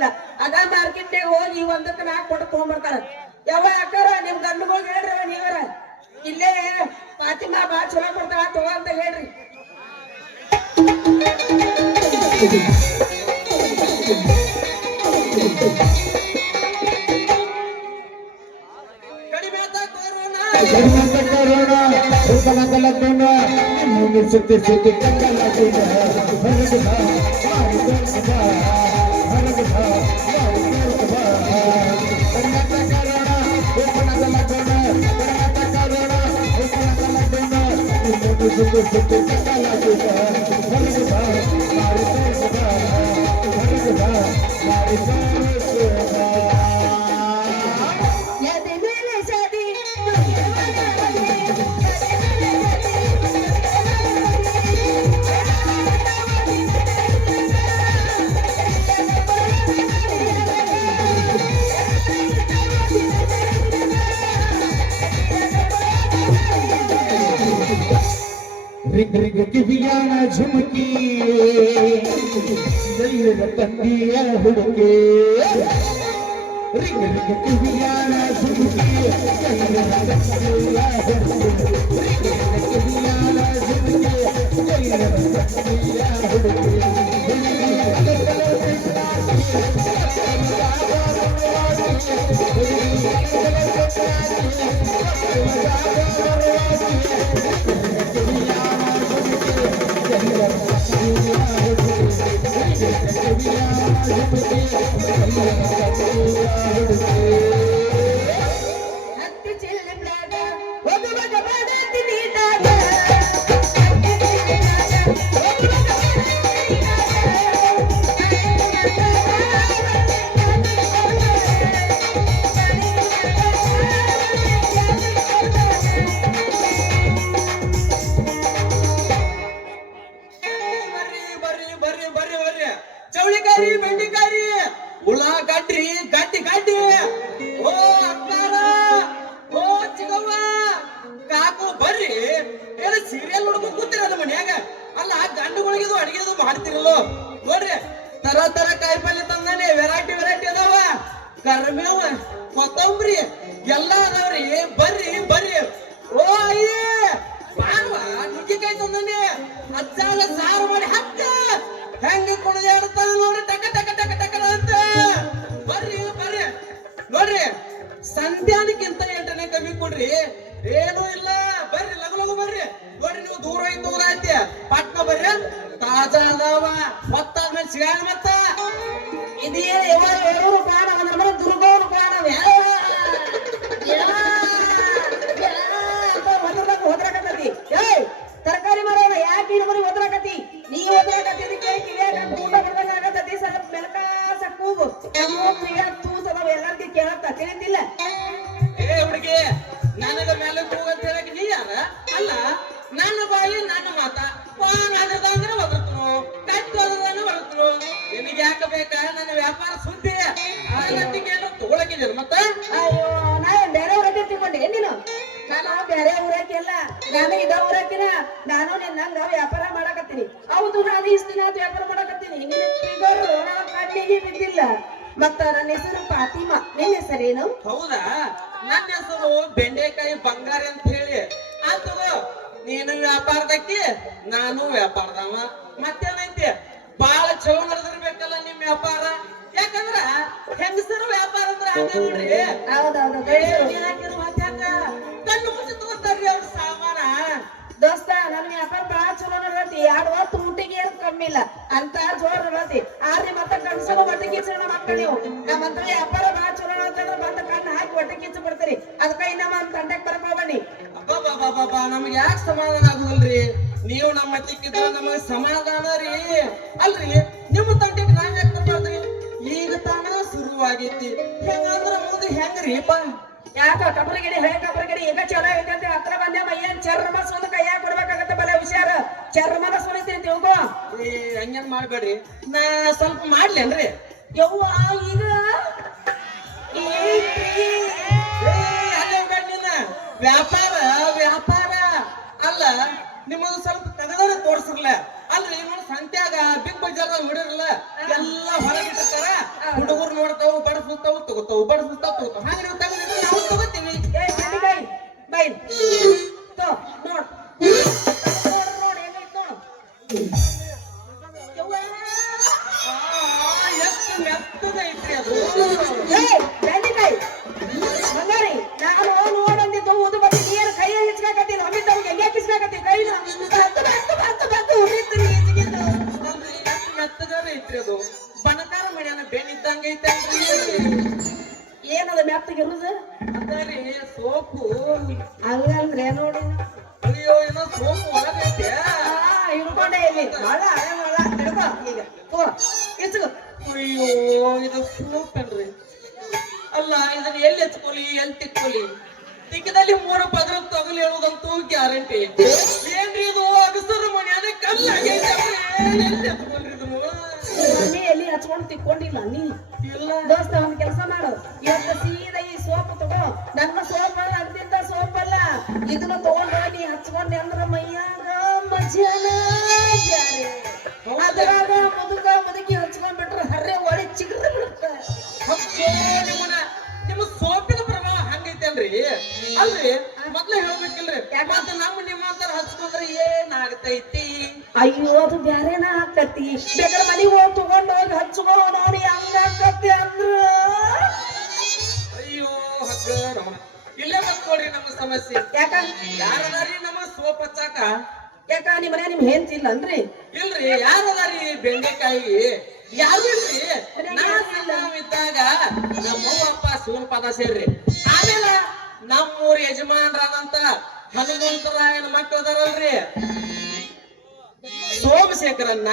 ಬರಂಗಿಲ್ಲ. ಅದ ಮಾರ್ಕೆಟ್ಗೆ ಹೋಗಿ ಒಂದಕ್ಕೆ 4 ಕೊಟ್ಟು ತಗೊಂಡ್ಬರ್ತಾರ. ಯಾವ ಅಕ್ಕಾರ ನಿಮ್ ಗಂಡುಗಳಿಗೆ ಹೇಳ್ರಿ ನೀವರ ಇಲ್ಲೇ ಫಾತಿಮಾ ಬಾ ಚಲೋ ಕೊಡ್ತಾಳ ತಗೋ ಅಂತ ಹೇಳ್ರಿ. ಸುತ್ತಿ ಸುತ್ತಿ रिग रिग किवियाना झुमकी जैर तंदिया हुड़के रिग रिग किवियाना झुमकी जैर तंदिया हुड़के रिग रिग किवियाना झुमकी जैर तंदिया हुड़के ಚೌಳಿಕಾರಿ ಬೆಂಡಿಕಾರಿ ಉಳ್ಳಾಗಡ್ಡಿ ಗಡ್ಡಿ ಗಡ್ಡಿ ಓ ಅಕ್ಕಾರ ಓ ಚಿಗವ್ವ ಕಾಕು ಬರ್ರಿ ಏನ ಸೀರಿಯಲ್ ನೋಡ್ಕೊಂಡು ಕೂತಿರಲ್ಲ ಮನ್ಯಾಗ ಅಲ್ಲ ಗಂಡುಗಳಿಗಿದು ಅಡಿಗೆದು ಮಾಡ್ತಿರಲ್ಲ ನೋಡ್ರಿ ತರ ತರ ಕಾಯಿಪಲ್ಲೆ ತಂದಾನೆ ವೆರೈಟಿ ವೆರೈಟಿ ಅದಾವ ಕರ್ಮೇವ ಕೊತ್ತಂಬರಿ ಎಲ್ಲ ಅದಾವ್ರಿ ಬರ್ರಿ ಬರ್ರಿ ಓ ಅಯ್ಯೇ ಬಾರ್ವಾ ನುಗ್ಗಿಕಾಯಿ ತಂದಾನೆ ಅಜ್ಜಾಲ ಸಾರು ಮಾಡಿ ಹತ್ತ ಹೆಂಗೆ ಕುಣಿದಾಡ್ತಾನ ನೋಡ್ರಿ ಟಕ ಟಕ ಟಕ ಟಕ ಅಂತ ಬರ್ರಿ ಬರ್ರಿ ನೋಡ್ರಿ ಸಂಧ್ಯಾನಕ್ಕಿಂತ 8ನೇ ಕಮ್ಮಿ ಕೊಡ್ರಿ ಏನೂ ಇಲ್ಲ ಬರ್ರಿ ಲಗು ಲಗು ಬರ್ರಿ ನೋಡ್ರಿ ನೀವು ದೂರ ದೂರ ಐತಿ ಪಟ್ನ ಬರ್ರಿ ತಾಜಾ ಅದಾವ ಹೊತ್ತಾದ್ಮೇಲೆ ಸಿಗಾಗ ಮತ್ತ ಇದೇನು ಯಾವ ಕಾಣ ಅಂದ್ರೆ ಮನೆ ದುರ್ಗವ್ರು ಕಾಣ ಹೋದ್ರಾಕತ್ತಿ ಏಯ್ ತರಕಾರಿ ಮಾರೋಣ ಯಾಕೆ ಈ ಮನೆ ಹೋದ್ರಾಕತ್ತಿ ನೀ ಹೋದ್ರಾಕತ್ತಿ ಊಟ ಬರ್ದಂಗ ಆಗತ್ತತಿ ಸ್ವಲ್ಪ ಮೆಲಕಾಸ ಕೂಗು ತೂಸ ಎಲ್ಲಾರ್ಗಿ ಕೇಳತ್ತ ತಿಳಿತಿಲ್ಲ ಏ ಹುಡುಗಿ ನನಗ ಮೇಲೆ ಕೂಗಂತ ಹೇಳಕ್ ನೀ ಯಾರ ಅಲ್ಲ ನನ್ನ ಬಾಯಿ ನನ್ನ ಮಾತ ಪಾನ್ ಅಂದ್ರೆ ಒದರ್ತರು ಕಟ್ಟು ಅದ್ರದಾನ ಒದರ್ತರು ನಿನಗೆ ಯಾಕ ಬೇಕ ನನ್ನ ವ್ಯಾಪಾರ ಸುದ್ದಿ ಅದಕ್ಕೆ ಏನೋ ತಗೊಳಕಿದ್ದೀರ ಮತ್ತ ಅಯ್ಯೋ ನಾ ಬೇರೆ ಊರಕ್ಕೆ ತಿಳ್ಕೊಂಡೆ ನೀನು ನಾನು ಬೇರೆ ಊರಕ್ಕೆಲ್ಲ ನಾನು ಇದ ಊರಕ್ಕಿನ ನಾನು ನಿನ್ನಂಗ ವ್ಯಾಪಾರ ಮಾಡಕತ್ತೀನಿ ಹೌದು ನಾನು ಇಷ್ಟು ದಿನ ವ್ಯಾಪಾರ ಮಾಡಕತ್ತೀನಿ ನಿನ್ನ ಫಿಗರು ನನ್ನ ಕಣ್ಣಿಗೆ ಬಿದ್ದಿಲ್ಲ ಮತ್ತ ನನ್ನ ಹೆಸರು ಫಾತಿಮಾ ನಿನ್ನ ಹೆಸರೇನು ಹೌದಾ ನನ್ನ ಹೆಸರು ಬೆಂಡೆಕಾಯಿ ಬಂಗಾರಿ ಅಂತ ಹೇಳಿ ಆತು ನೀನು ವ್ಯಾಪಾರದಕ್ಕೆ ನಾನು ವ್ಯಾಪಾರದವ ಮತ್ತೇನೈತಿ ಬಾಳ ಚಲೋ ನಡೆದಿರ್ಬೇಕಲ್ಲ ನಿಮ್ ವ್ಯಾಪಾರ ಯಾಕಂದ್ರ ಹೆಂಗಸರ ವ್ಯಾಪಾರ ಅಂದ್ರ ಹಂಗ ನೋಡ್ರಿ ಹೌದೌದು ಕಣ್ಣು ಮುಚ್ಚಿ ತಗೋತಾರ್ರಿ ಅವ್ರ ಸಾಮಾನ ದೋಸ್ತ ನನ್ನ ವ್ಯಾಪಾರ ಬಾಳ ಚಲೋ ನಡೆದೈತಿ 2 ಹೊತ್ತು ಊಟಿಗೆ ಏನು ಕಮ್ಮಿ ಇಲ್ಲ ಅಂತ ಜೋರ್ ನಡೆದೈತಿ ಆದ್ರೆ ಮತ್ತೆ ಕನ್ಸಲು ಹೊಟ್ಟೆ ಕಿಚ್ಚಣ ಮಕ್ಕಳು ನೀವು ನಮ್ಮಂತ ವ್ಯಾಪಾರ ಬಾಳ ಚಲೋ ನಡೆದ್ರೆ ಮತ್ತೆ ಕಣ್ಣು ಹಾಕಿ ಹೊಟ್ಟೆ ಕಿಚ್ಚು ಬಿಡ್ತೀರಿ ಅದಕ್ಕ ನಮ್ಮ ತಂಡಕ್ಕೆ ಬರ್ಕೋಬನ್ನಿ ಅಬ್ಬಾ ನಮ್ಗೆ ಯಾಕೆ ಸಮಾಧಾನ ಆಗುದಿಲ್ರಿ ನೀವು ನಮ್ಮ ತಿಕ್ಕಿದ್ರೆ ನಮಗೆ ಸಮಾಧಾನ ರೀ ಅಲ್ರಿ ನಿಮ್ಮ ತಂಡಕ್ಕೆ ನಾವ್ ಯಾಕೆ ಬರ್ಬಾರ್ದ್ರಿ ಈಗ ತಾನ ಶುರುವಾಗೈತಿ ಹೆಂಗಂದ್ರ ಮುಂದೆ ಹೆಂಗ್ರಿಪ್ಪ ಯಾಕ ಕಬ್ರಗಿಡಿ ಹಳೆ ಕಬ್ರಗಿಡಿ ಈಗ ಚಲೋ ಐತಂತೆ ಹತ್ರ ಬಂದೆ ಮೈಯನ್ ಚರ್ಮ ಸುಂದ ಕೈಯಾಗ ಕೊಡ್ಬೇಕಾಗತ್ತೆ ಬಲ ಹುಷಾರ ಚರ್ಮನ ಸುಳಿತೀನಿ ತಿಳ್ಕೊ ಹಂಗೇನ್ ಮಾಡ್ಬೇಡ್ರಿ ನಾ ಸ್ವಲ್ಪ ಮಾಡ್ಲೇನ್ರಿ ಯವ್ವ ಈಗ ವ್ಯಾಪಾರ ವ್ಯಾಪಾರ ಅಲ್ಲ ನಿಮ್ಮದು ಸ್ವಲ್ಪ ತೆಗೆದರೆ ತೋರ್ಸಿರ್ಲ ಅಲ್ರಿ ಇವ್ನು ಸಂತ್ಯಾಗ ಬಿಗ್ ಬಜಾರ್ ನೋಡಿರಲ್ಲ ಎಲ್ಲ ಹೊರಗಿಟ್ಟಿರ್ತಾರ ಹುಡುಗ ತಗೋತಾವ ಬಡಸ್ತಾವ್ ತಗೋತಾವ ಹಂಗ ನೀವು ತಗೊಂಡಿದ್ರೆ ನಾವು ತಗೋತೀವಿ ಏ ಬೆಂಡಿಕಾಯಿ ಬೈ ತೋ ನೋಡ್ ನೋಡ್ ಹೆಂಗೈತ್ ನೋಡು ಯವ್ವ. ಎಷ್ಟು ಮೆತ್ತಗೈತ್ರಿ ಅದು ಏ ಬೆಂಡಿಕಾಯಿ ಬಂಗಾರಿ ನಾನು ನೋಡಂದಿದ್ದು ಊದು ಬತ್ತಿ ನೀರು ಕೈ ಹಿಚ್ಕಾಕತ್ತೀನಿ ಅಮಿತ್ ಅವ್ರಿಗೆ ಹೆಂಗೆ ಕಿಸ್ಕಾಕತ್ತೀನಿ ಕೈನ ಬತ್ತು ಉರಿತ್ರಿ ಈಜಿಗಿದ್ದು ಎಷ್ಟು ಮೆತ್ತಗಾರ ಐತ್ರಿ ಅದು ಬಣಕಾರ ಮಾಡ್ಯಾನ ಬೆಣ್ಣಿದ್ದಂಗ ಐತಲ್ರಿ ಏನದ ಮೆತ್ತಗಿರುದು ಅದರಿ ಸೋಪು ಹಂಗಂದ್ರೆ ನೋಡಿ ಅಯ್ಯೋ ಏನೋ ಸೋಪು ಒಳಗೈತೆ ಹಿಡ್ಕೊಂಡೆ ಇಲ್ಲಿ ಮಳ ಅದೇ ಮಳ ಹಿಡ್ಕೋ ಈಗ ತೋ ಇಚ್ಕೋ ಅಯ್ಯೋ ಇದು ಸೋಪ್ ಅಲ್ರಿ ಅಲ್ಲ ಇದನ್ನ ಎಲ್ಲಿ ಎತ್ಕೊಳ್ಳಿ ಎಲ್ಲಿ ತಿಕ್ಕೊಳ್ಳಿ ತಿಕ್ಕದಲ್ಲಿ 3 ಪದರ ತಗಲಿ ಹೇಳೋದಂತೂ ಗ್ಯಾರಂಟಿ ಏನ್ರಿ ಇದು ಅಗಸರ ಮನೆ ಅದೇ ಕಲ್ಲಾಗೈತೆ ಎಲ್ಲಿ ಎತ್ಕೊಳ್ರಿ ಇದನ್ನು ಮನೆ ಎಲ್ಲಿ ಹಚ್ಕೊಂಡು ತಿಕ್ಕೊಂಡಿಲ್ಲ ನೀ ಇಲ್ಲ ದೋಸ್ತ ಒಂದ್ ಕೆಲಸ ಮಾಡು ಇವತ್ತು ಸೀದಾ ಈ ಸೋಪ್ ತಗೋ ನನ್ನ ಸೋಪ್ ಅಲ್ಲ ಅಂತಿದ್ದ ಸೋಪ್ ಅಲ್ಲ ಇದನ್ನ ತಗೊಂಡ್ ಹೋಗಿ ಹಚ್ಕೊಂಡೆ ಅಂದ್ರ ಮೈಯಾಗ ಮಜಾನ ಜಾರೆ ಅದ್ರಾಗ ಮುದುಕಿ ಹಚ್ಕೊಂಡ್ಬಿಟ್ರೆ ಹರ್ರೆ ಒಳಿ ಚಿಗ್ರ ಬಿಡುತ್ತೆ ನಿಮ್ಮ ಸೋಪಿನ ಪ್ರಭಾವ ಹಂಗೈತೆ ಅಲ್ರಿ ಮೊದ್ಲೇ ಹೇಳ್ಬೇಕಿಲ್ರಿ ಮತ್ತೆ ನಿಮ್ಮಂತರ ಹಚ್ಕೊಂಡ್ರೆ ಏನಾಗತೈತಿ ಅಯ್ಯೋ ಅದು ಬ್ಯಾರೇನ ಹಾಕತಿ ಬೇಕಾದ್ರೆ ಮನೆಗೆ ಹೋಗಿ ತಗೊಂಡ್ ಹೋಗಿ ಹಚ್ಕೋ ನೋಡಿ ಹಂಗಾಕತಿ ಅಂದ್ರ ಅಯ್ಯೋ ಹಗ್ಗ ಇಲ್ಲೇ ಬಂದ್ಕೊಡ್ರಿ ನಮ್ಮ ಸಮಸ್ಯೆ ಯಾಕ ಯಾರದಾರಿ ನಮ್ಮ ಸೋಪ್ ಹಚ್ಚಾಕ ಯಾಕ ನಿಮ್ ಮನೆ ನಿಮ್ ಹೆಂತಿಲ್ಲ ಅನ್ರಿ ಇಲ್ರಿ ಯಾರದಾರಿ ಬೆಂಡೆಕಾಯಿ ಯಾರು ಇಲ್ರಿ ನಾವಿದ್ದಾಗ ನಮ್ಮವ್ವ ಅಪ್ಪ ಶಿವನ ಪದ ಸೇರ್ರಿ ಆಮೇಲೆ ನಮ್ಮೂರ್ ಯಜಮಾನ್ರಾದಂತ ಹನುಮಂತರಾಯನ ಮಕ್ಕಳದಾರಲ್ರಿ ಸೋಮಶೇಖರನ್ನ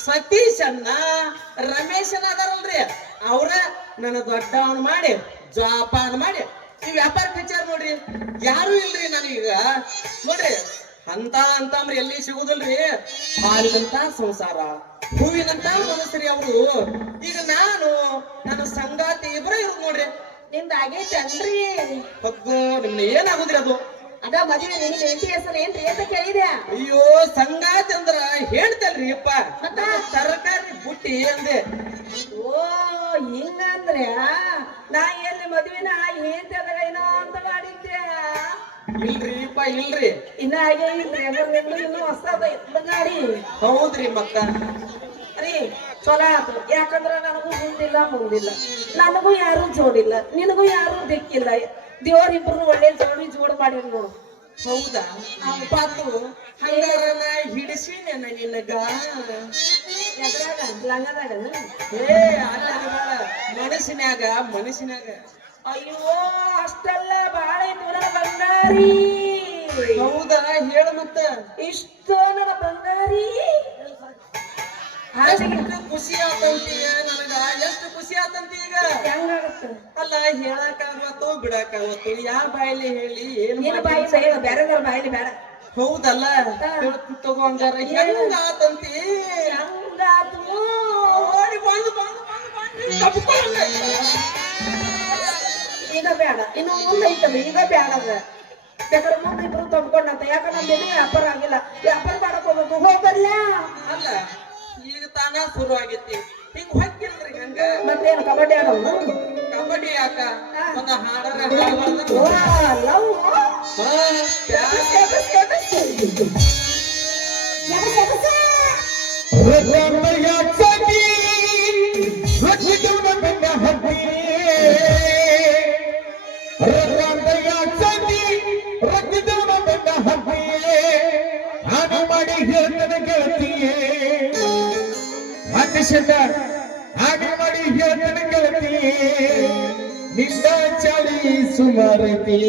ಸತೀಶನ್ನ ರಮೇಶನ ಅದಾರಲ್ರಿ ಅವ್ರ ನನ್ನ ದೊಡ್ಡವನ್ ಮಾಡಿ ಜೋಪಾನ ಮಾಡಿ ಈ ವ್ಯಾಪಾರ ವಿಚಾರ ನೋಡ್ರಿ ಯಾರು ಇಲ್ರಿ ನನಗೀಗ ನೋಡ್ರಿ ಅಂತಂದ್ರೆ ಎಲ್ಲಿ ಸಿಗುದಿಲ್ರಿ ಹಾಲಿನಂತ ಸಂಸಾರ ಹೂವಿನಂತ ಮನಸ್ಸರಿ ಅವರು ಈಗ ನಾನು ನನ್ನ ಸಂಗಾತಿ ಇಬ್ಬರೇ ಇರೋದು ನೋಡ್ರಿ ನಿಂದ ಆಗೈತೆ ಅನ್ರಿ ಹಗ್ಗು ನಿಮ್ನ ಏನಾಗುದ್ರಿ ಅದು ಅದ ಮದುವೆ ನಿನ್ನ ಹೆಂಡತಿ ಹೆಸರು ಏನ್ರಿ ಅಂತ ಕೇಳಿದೆ ಅಯ್ಯೋ ಸಂಗಾತಿ ಅಂದ್ರ ಹೇಳ್ತಲ್ರಿ ಅಪ್ಪ ಮತ್ತ ತರಕಾರಿ ಬುಟ್ಟಿ ಅಂದೆ ಓ ಹಿಂಗಂದ್ರೆ ನಾ ಎಲ್ಲಿ ಮದುವೆನ ಹೆಂಡತಿ ಅದಾಗ ಏನೋ ಅಂತ ಮಾಡಿದ್ದೆ ಇಲ್ರಿ ಅಪ್ಪ ಇಲ್ರಿ ಇನ್ನ ಹಾಗೆ ಇಲ್ರಿ ಇನ್ನೂ ಹೊಸದ ಗಾಡಿ ಹೌದ್ರಿ ಮತ್ತ ರೀ ಚಲೋ ಆತು ಯಾಕಂದ್ರ ನನಗೂ ಮುಂದಿಲ್ಲ ನನಗೂ ಯಾರು ಜೋಡಿಲ್ಲ ನಿನಗೂ ಯಾರು ದಿಕ್ಕಿಲ್ಲ ದೇವ್ರಿಬ್ರು ಒಳ್ಳೆ ಜೋಡು ಮಾಡಿರ್ ನೋಡು ಹೌದಾ ಪಾತು ಹಂಗಾರ ನಾ ಹಿಡಿಸಿನ ನಿನಗ ಎದ್ರಾಗ ಲಂಗದಾಗ ಏ ಅಲ್ಲ ಮನಸ್ಸಿನ್ಯಾಗ ಅಯ್ಯೋ ಅಷ್ಟೆಲ್ಲ ಬಾಳ ಐತಿ ನನ್ನ ಬಂಗಾರಿ ಹೌದಾ ಹೇಳ ಮತ್ತ ಇಷ್ಟು ನನ್ನ ಬಂಗಾರಿ ಎಷ್ಟು ಖುಷಿ ಆತಂತೀಯ ನನಗ ಎಷ್ಟು ಖುಷಿ ಆತಂತ ಈಗ ಹೆಂಗಾಗತ್ತ ಅಲ್ಲ ಹೇಳಕ್ಕಾಗತ್ತೋ ಬಿಡಕ್ಕಾಗತ್ತೋ ಯಾ ಬಾಯಲ್ಲಿ ಹೇಳಿ ಏನ್ ನಿನ್ನ ಬಾಯಿ ಹೇಳ ಬೇರೆದವ್ರ ಬಾಯಿಲಿ ಬೇಡ ಹೌದಲ್ಲ ತಗೋ ಹಂಗಾರ ಹೆಂಗ ಆತಂತಿ ಹೆಂಗಾತು ಓಡಿ ಬಂದು ತಪ್ಪಿಕೊಂಡೆ. ಈಗ ಬೇಡ ಇನ್ನು ಮುಂದೆ ಐತಲ್ಲ ಈಗ ಬೇಡ ಬೇಕಾದ್ರೆ ಮುಂದೆ ಇಬ್ರು ತಗೊಂಡಂತ ಯಾಕಂದ್ರೆ ನಮ್ದು ವ್ಯಾಪಾರ ಆಗಿಲ್ಲ ವ್ಯಾಪಾರ ಮಾಡಕ್ ಹೋಗ್ಬೇಕು ಹೋಗಲ್ಲ ಅಲ್ಲ ಈಗ ತಾನ ಶುರು ಆಗೈತಿ ಹಿಂಗ ಹೊಕ್ಕಿಲ್ರಿ ಹಂಗ ಮತ್ತೇನು ಕಬಡ್ಡಿ ಆಡೋದು ಕಬಡ್ಡಿ ಯಾಕ ಒಂದ ಹಾಡರ ಹಾಡಬಾರ್ದು ಲವ್ ಹಾಗೆ ಮಾಡಿ ಹೇಳ್ತಾನೆ ಗೆಳತಿ ನಿಂದ ಚಳಿ ಸುಮಾರತಿ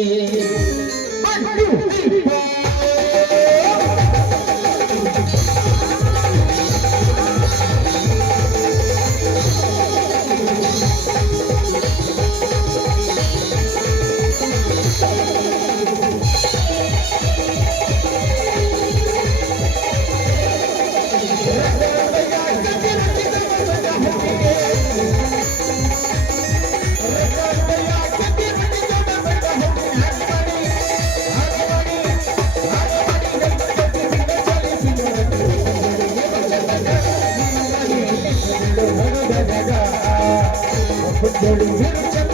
Put your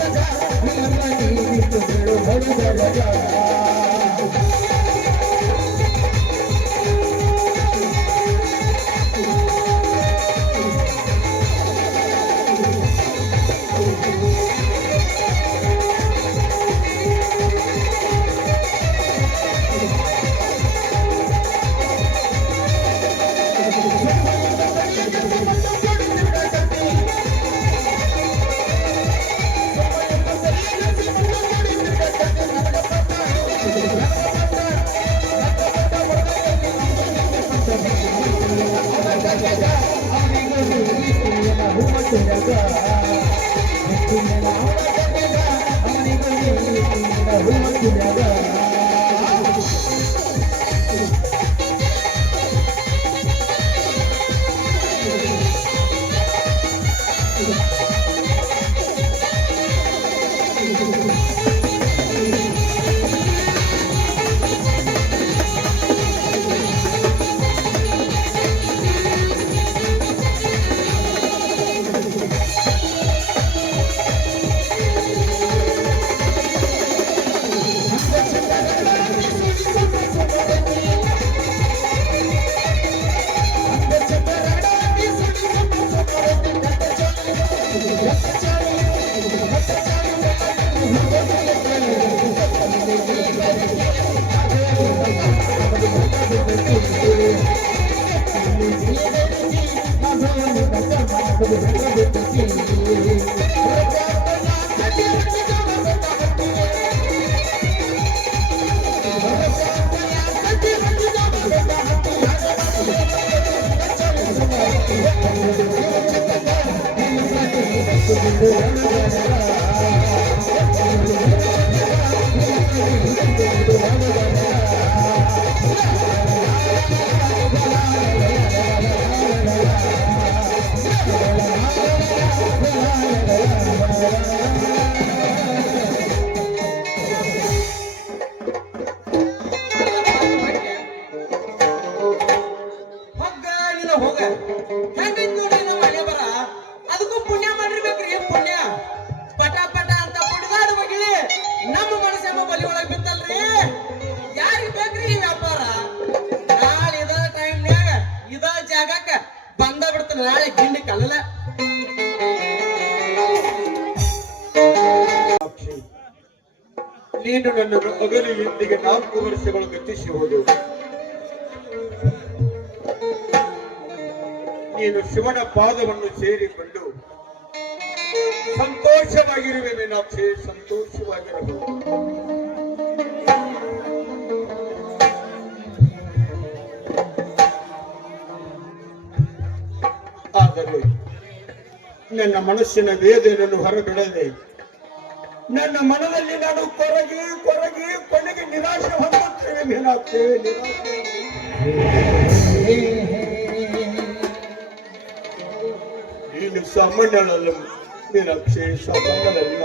ಹೋಗ ಇಲ್ಲ ಹೋಗ ಹೆಂಗೈತ್ ನೋಡಿ ನಮ್ಮ ಮನೆ ಬರ ಅದಕ್ಕೂ ಪುಣ್ಯ ಮಾಡಿರ್ಬೇಕ್ರಿ ಪುಣ್ಯ ಪಟ ಪಟ ಅಂತ ಪುಡಿದಾಡು ಮಗಿಳಿ ನಮ್ಮ ಮನಸ್ಸೆಂಬ ಬಲಿ ಒಳಗ್ ಬಿತ್ತಲ್ರಿ ಯಾರಿಗ್ ಬೇಕ್ರಿ ಈ ವ್ಯಾಪಾರ ನಾಳೆ ಇದ ಟೈಮ್ನ್ಯಾಗ ಇದ ಜಾಗಕ್ಕ ಬಂದ ಬಿಡ್ತಾನ ನಾಳೆ ಗಿಂಡಿ ಕಲ್ಲಲ ನೀನು ನನ್ನನ್ನು ಅಗಲಿ ಇಂದಿಗೆ 4 ವರ್ಷಗಳು ಗತಿಸಿ ಹೋದು. ನೀನು ಶಿವನ ಪಾದವನ್ನು ಸೇರಿಕೊಂಡು ಸಂತೋಷವಾಗಿರುವೆ ಮೀನಾಕ್ಷಿ, ಸಂತೋಷವಾಗಿರಬಹುದು. ಆದರೆ ನನ್ನ ಮನಸ್ಸಿನ ವೇದನೆಯನ್ನು ಹೊರಬಿಡದೆ ನನ್ನ ಮನದಲ್ಲಿ ನಾನು ಕೊರಗಿ ಕೊರಗಿ ಕೊನೆಗೆ ನಿರಾಶೆ ಹೊಂದುತ್ತೇವೆ ಮೀನಾಕ್ಷಿ, ನಿರಾಶೆ. ನೀನು ಸಾಮಾನ್ಯಳಲ್ಲ ಮೀನಾಕ್ಷಿ, ಸಾಮಾನ್ಯಳಲ್ಲ.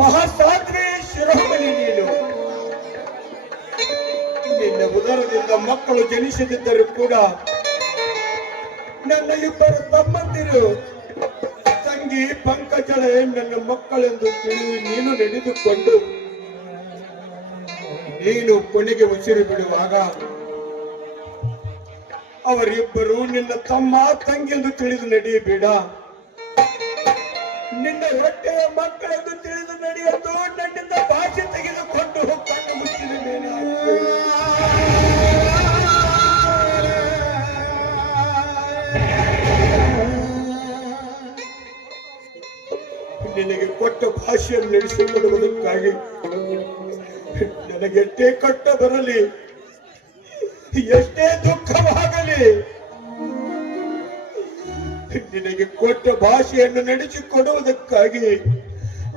ಮಹಾಸಾಧ್ವಿ ಶಿರೋಮಣಿ ನೀನು. ನಿನ್ನ ಉದರದಿಂದ ಮಕ್ಕಳು ಜನಿಸದಿದ್ದರೂ ಕೂಡ ನನ್ನ ಇಬ್ಬರು ತಮ್ಮಂದಿರು ತಂಗಿ ಪಂಕಜಳೆ ನನ್ನ ಮಕ್ಕಳೆಂದು ತಿಳಿದು ನೀನು ನಡೆದುಕೊಂಡು ನೀನು ಕೊನೆಗೆ ಉಸಿರು ಬಿಡುವಾಗ ಅವರಿಬ್ಬರು ನಿನ್ನ ತಮ್ಮ ತಂಗಿಯೆಂದು ತಿಳಿದು ನಡೆಯಬೇಡ, ನಿನ್ನ ಹೊಟ್ಟೆಯ ಮಕ್ಕಳೆಂದು ತಿಳಿದು ನಡೆಯಲು ನನ್ನಿಂದ ಭಾಷೆ ತೆಗೆದುಕೊಂಡು ಕಣ್ಣು ಮುಚ್ಚಿದೆ. ನಿನಗೆ ಕೊಟ್ಟ ಭಾಷೆಯನ್ನು ನಡೆಸಿಕೊಡುವುದಕ್ಕಾಗಿ ನನಗೆ ಎಷ್ಟೇ ಕಷ್ಟ ಬರಲಿ, ಎಷ್ಟೇ ದುಃಖವಾಗಲಿ, ನಿನಗೆ ಕೊಟ್ಟ ಭಾಷೆಯನ್ನು ನಡೆಸಿಕೊಡುವುದಕ್ಕಾಗಿ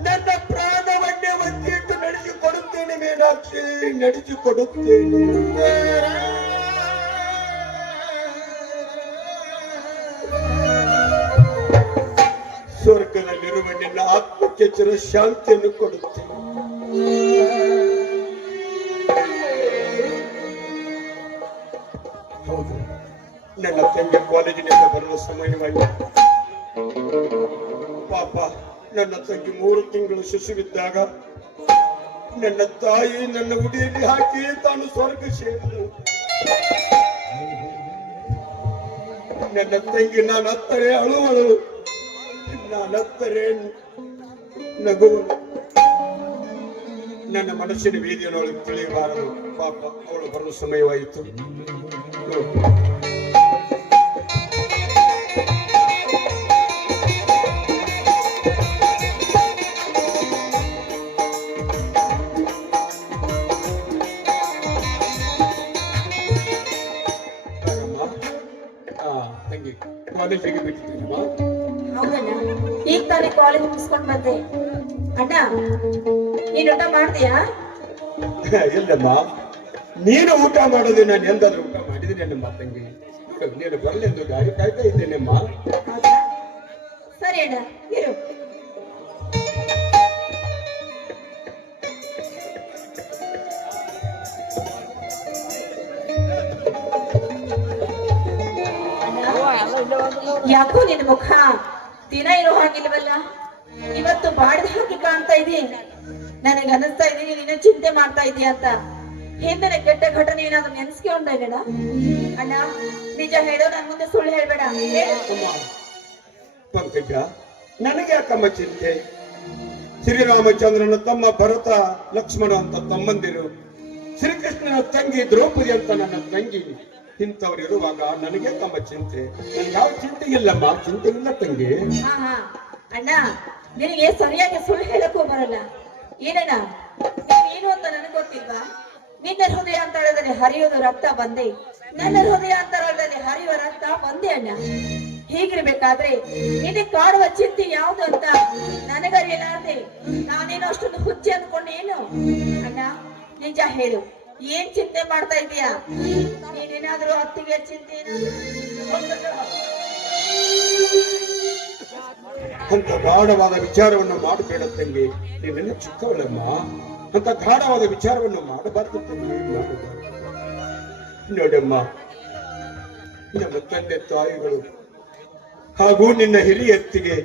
ನನ್ನ ಪ್ರಾಣವನ್ನೇ ಒತ್ತಿಟ್ಟು ನಡೆಸಿಕೊಡುತ್ತೇನೆ ಮೀನಾಕ್ಷಿ, ನಡೆಸಿಕೊಡುತ್ತೇನೆ. ಸ್ವರ್ಗದಲ್ಲಿರುವ ನಿನ್ನ ಆತ್ಮಕ್ಕೆ ಚಿರ ಶಾಂತಿಯನ್ನು ಕೊಡುತ್ತೇನೆ. ಹೌದು, ನನ್ನ ತಂಗಿ ಕಾಲೇಜಿನಿಂದ ಬರುವ ಸಮಯವಾಯಿತು. ಪಾಪ, ನನ್ನ ತಂಗಿ 3 ತಿಂಗಳು ಶಿಶುವಿದ್ದಾಗ ನನ್ನ ತಾಯಿ ನನ್ನ ಉಡಿಯಲ್ಲಿ ಹಾಕಿ ತಾನು ಸ್ವರ್ಗ ಸೇರಿದಳು. ನನ್ನ ತಂಗಿ ನಾನು ಹತ್ತರೆ ಅಳುವಳು, ನಾನತ್ತರೆ ನಗುವನು. ನನ್ನ ಮನಸ್ಸಿನ ಬೀದಿಯನ್ನೊಳಗೆ ತಿಳಿಯಬಾರದು. ಪಾಪ, ಅವಳು ಬರುವ ಸಮಯವಾಯಿತು. ತಂಗಿ ಕಾಲೇಜಿಗೆ ಬಿಟ್ಟಿದ್ದೇನಮ್ಮ. ಹೌದಣ್ಣ, ಈಗ ತಾನೇ ಕಾಲೇಜ್ ಮುಗಿಸ್ಕೊಂಡ್ ಬಂದೆ. ಅಣ್ಣ, ನೀನ್ ಊಟ ಮಾಡ್ತೀಯಾ? ಇಲ್ಲಮ್ಮ, ನೀನು ಊಟ ಮಾಡೋದು ನಾನು ಎಂದಾದ್ರೂ ಊಟ ಮಾಡಿದ್ದೀನಿ ನಮ್ಮ ತಂಗಿ. ನೋಡು, ನೀನು ಬರಲೆಂದು ಗಾಡಿ ಕಾಯ್ತಾ ಇದ್ದೇನೆಮ್ಮ. ಹೌದಾ? ಸರಿ ಅಣ್ಣ, ಇರು. ಯಾಕೋ ನಿನ್ ಮುಖ ದಿನ ಇರೋ ಹಾಗಿಲ್ವಲ್ಲ, ಇವತ್ತು ಬಾಡಿದ ಹಾಕಿ ಕಾಣ್ತಾ ಇದೀ. ನನಗೆ ಅನಿಸ್ತಾ ಇದೀನಿ ನೀನು ಚಿಂತೆ ಮಾಡ್ತಾ ಇದೀಯ ಅಂತ. ಹಿಂದಿನ ಕೆಟ್ಟ ಘಟನೆ ಏನಾದ್ರು ನೆನ್ಸ್ಕೊಂಡೇನ? ಅಣ್ಣ, ನಿಜ ಹೇಳೋ, ನನ್ ಮುಂದೆ ಸುಳ್ಳು ಹೇಳ್ಬೇಡ. ಹೇಳು. ಅಮ್ಮ, ಪಂಕಜ, ನನಗೆ ಯಾಕಮ್ಮ ಚಿಂತೆ? ಶ್ರೀರಾಮಚಂದ್ರನ ತಮ್ಮ ಭರತ, ಲಕ್ಷ್ಮಣ ಅಂತ ತಮ್ಮಂದಿರು, ಶ್ರೀಕೃಷ್ಣನ ತಂಗಿ ದ್ರೌಪದಿ ಅಂತ ನನ್ನ ತಂಗಿ, ಇಂಥವ್ರು ಇರುವಾಗ ನನಗೆ ತಮ್ಮ ಚಿಂತೆ? ನನ್ಗೆ ಯಾವ ಚಿಂತೆ ಇಲ್ಲಮ್ಮ, ಚಿಂತೆ ಇಲ್ಲ ತಂಗಿ. ಹಾ ಹಾ ಅಣ್ಣ, ನಿನಗೆ ಸರಿಯಾಗಿ ಸುಳ್ಳು ಹೇಳಕ್ಕೂ ಬರಲ್ಲ. ಏನಣ್ಣ, ನೀನು ಅಂತ ನನಗೆ ಗೊತ್ತಿಲ್ವಾ? ನಿನ್ನ ಹೃದಯ ಅಂತರದಲ್ಲಿ ಹರಿಯೋದು ರಕ್ತ ಬಂದೆ, ನನ್ನ ಹೃದಯ ಅಂತರದಲ್ಲಿ ಹರಿಯುವ ರಕ್ತ ಒಂದೇ ಅಣ್ಣ. ಹೀಗಿರ್ಬೇಕಾದ್ರೆ ನಿನಗೆ ಕಾಡುವ ಚಿಂತೆ ಯಾವುದು ಅಂತ ನನಗರಿಯಲಾರದೆ ನಾನೇನೋ ಅಷ್ಟೊಂದು ಹುಚ್ಚಿ ಅಂದ್ಕೊಂಡೇನು? ಅಣ್ಣ, ನಿಜ ಹೇಳು, ಏನ್ ಚಿಂತೆ ಮಾಡ್ತಾ ಇದೀಯಾ? ನೀನೇನಾದ್ರೂ ಅತ್ತಿಗೆ ಚಿಂತೆ ಅಂತ ಗಾಢವಾದ ವಿಚಾರವನ್ನು ಮಾಡಬೇಡ ತಂಗಿ. ನೀವೆಲ್ಲ ಚಿಕ್ಕವಳಮ್ಮ, ಅಂತ ಗಾಢವಾದ ವಿಚಾರವನ್ನು ಮಾಡಬಾರ್ದು ತಂಗಿ, ಮಾಡಬಾರ್ದು. ನೋಡಮ್ಮ, ನಮ್ಮ ತಂದೆ ತಾಯಿಗಳು ಹಾಗೂ ನಿನ್ನ ಹಿರಿಯತ್ತಿಗೆ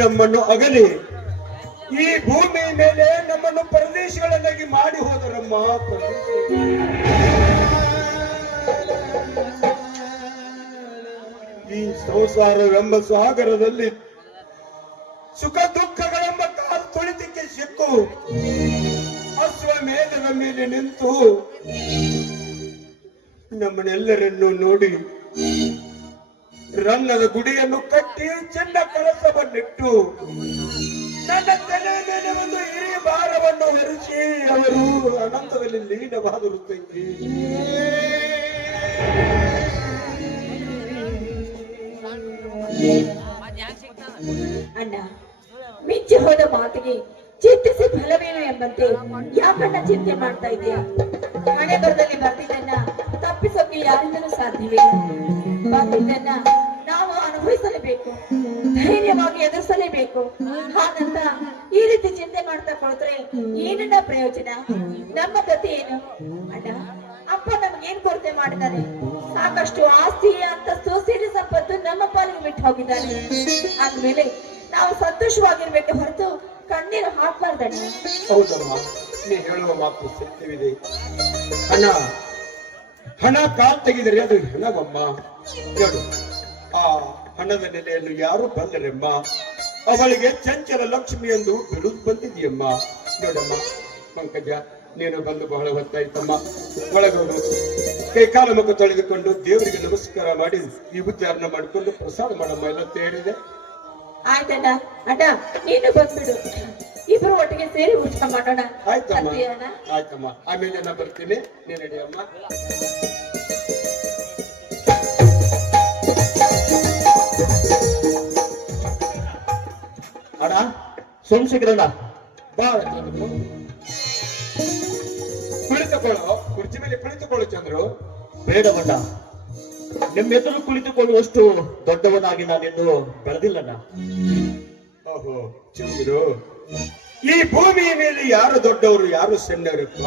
ನಮ್ಮನ್ನು ಅಗಲಿ ಈ ಭೂಮಿ ಮೇಲೆ ನಮ್ಮನ್ನು ಪರದೇಶಗಳನ್ನಾಗಿ ಮಾಡಿ ಹೋದರಮ್ಮ. ಈ ಸಂಸಾರವೆಂಬ ಸಾಗರದಲ್ಲಿ ಸುಖ ದುಃಖಗಳೆಂಬ ಕಾಲು ತುಳಿತಕ್ಕೆ ಸಿಕ್ಕು ಅಶ್ವಮೇಧದ ಮೇಲೆ ನಿಂತು ನಮ್ಮನ್ನೆಲ್ಲರನ್ನು ನೋಡಿ ರನ್ನದ ಗುಡಿಯನ್ನು ಕಟ್ಟಿ ಚಿನ್ನ ಕಳಸವನ್ನಿಟ್ಟು ನನ್ನ ತಲೆ ಮೇಲೆ ಒಂದು ಹಿರಿಯ ಭಾರವನ್ನು ಹೊರಿಸಿ ಅವರು ಅನಂತದಲ್ಲಿ ಲೀನವಾದರು ತಂಗಿ. ಅಣ್ಣ, ಮಿಂಚಿ ಹೋದ ಮಾತಿಗೆ ಚಿಂತಿಸಿ ಫಲವೇನು ಎಂಬಂತೆ ಯಾಕಣ್ಣ ಚಿಂತೆ ಮಾಡ್ತಾ ಇದೆಯಾ? ಹಣೆ ಬರದಲ್ಲಿ ಬರ್ತಿದ್ದನ್ನ ತಪ್ಪಿಸೋಕೆ ಯಾರಿಂದಲೂ ಸಾಧ್ಯವಿಲ್ಲ. ಬಂದಿದ್ದನ್ನ ನಾವು ಅನುಭವಿಸಲೇಬೇಕು, ಧೈರ್ಯವಾಗಿ ಎದುರಿಸಲೇಬೇಕು. ಹಾಗಂತ ಈ ರೀತಿ ಚಿಂತೆ ಮಾಡ್ತಾ ಕೊಡ್ತಾರೆ ಏನನ್ನ ಪ್ರಯೋಜನ? ನಮ್ಮ ಗತಿ ಏನು? ಅಣ್ಣ, ಅಪ್ಪ ನಮ್ಗೇನ್ ಕೊರತೆ ಮಾಡಿದ್ದಾನೆ? ಸಾಕಷ್ಟು ಆಸ್ತಿ, ಅಂತಸ್ತು, ಸಿರಿ ಸಂಪತ್ತು ನಮ್ಮ ಪಾಲಿಗೆ ಬಿಟ್ಟು ಹೋಗಿದ್ದಾನೆ. ಆದ್ಮೇಲೆ ನಾವು ಸಂತೋಷವಾಗಿರ್ಬೇಕು ಹೊರತು ಕಣ್ಣೀರು ಹಾಕ್ಬಾರ್ದಣ್ಣ. ಹೌದಮ್ಮ, ನೀ ಹೇಳುವ ಮಾತು ಸತ್ಯವಿದೆ. ಹಣ ಹಣ ಕಾಲ್ ತೆಗೆದರೆ ಅದು ಹೆಣವಮ್ಮ. ನೋಡು, ಆ ಹಣದ ನೆಲೆಯನ್ನು ಯಾರು ಬಲ್ಲರೆಮ್ಮ. ಅವಳಿಗೆ ಚಂಚಲ ಲಕ್ಷ್ಮಿ ಎಂದು ಬಿಡುದು ಬಂದಿದೆಯಮ್ಮ. ನೋಡಮ್ಮ ಪಂಕಜ, ನೀನು ಬಂದು ಬಹಳ ಹೊತ್ತಾಯ್ತಮ್ಮ. ಒಳಗೋಡು, ಕೈ ಕಾಲ ಮುಖ ತೊಳೆದುಕೊಂಡು ದೇವರಿಗೆ ನಮಸ್ಕಾರ ಮಾಡಿ ಈ ಉಚ್ಚಾರಣ ಮಾಡಿಕೊಂಡು ಪ್ರಸಾದ ಮಾಡಮ್ಮ. ಎಲ್ಲ ತೇರಿದೆ. ಆಯ್ತಣ್ಣ. ಅಣ್ಣ, ನೀನು ಬಂದ್ಬಿಡು, ಇಬ್ರು ಒಟ್ಟಿಗೆ ಸೇರಿ ಊಟ ಮಾಡೋಣ. ಆಯ್ತಮ್ಮ, ಬರ್ತೀಯಣ್ಣ? ಆಯ್ತಮ್ಮ. ಆಮೇಲೆ ನಾನು ಬರ್ತೀನಿ, ನೀನ್ ನಡಿಯಮ್ಮ. ಅಣ್ಣ, ಸೋಮಶೇಖರಣ್ಣ, ಬಾ ಚಂದ್ರು, ಕುಳಿತುಕೊಳ್ಳೋ. ಕುರ್ಚಿ ಮೇಲೆ ಕುಳಿತುಕೊಳ್ಳು ಚಂದ್ರು. ಬೇಡವಣ್ಣ, ನಿಮ್ಮೆದುರು ಕುಳಿತುಕೊಳ್ಳುವಷ್ಟು ದೊಡ್ಡವನಾಗಿ ನಾನಿನ್ನು ಬೆಳೆದಿಲ್ಲಣ್ಣ. ಓಹೋ ಚಂದ್ರು, ಈ ಭೂಮಿಯ ಮೇಲೆ ಯಾರು ದೊಡ್ಡವರು ಯಾರು ಸಣ್ಣವರಪ್ಪ?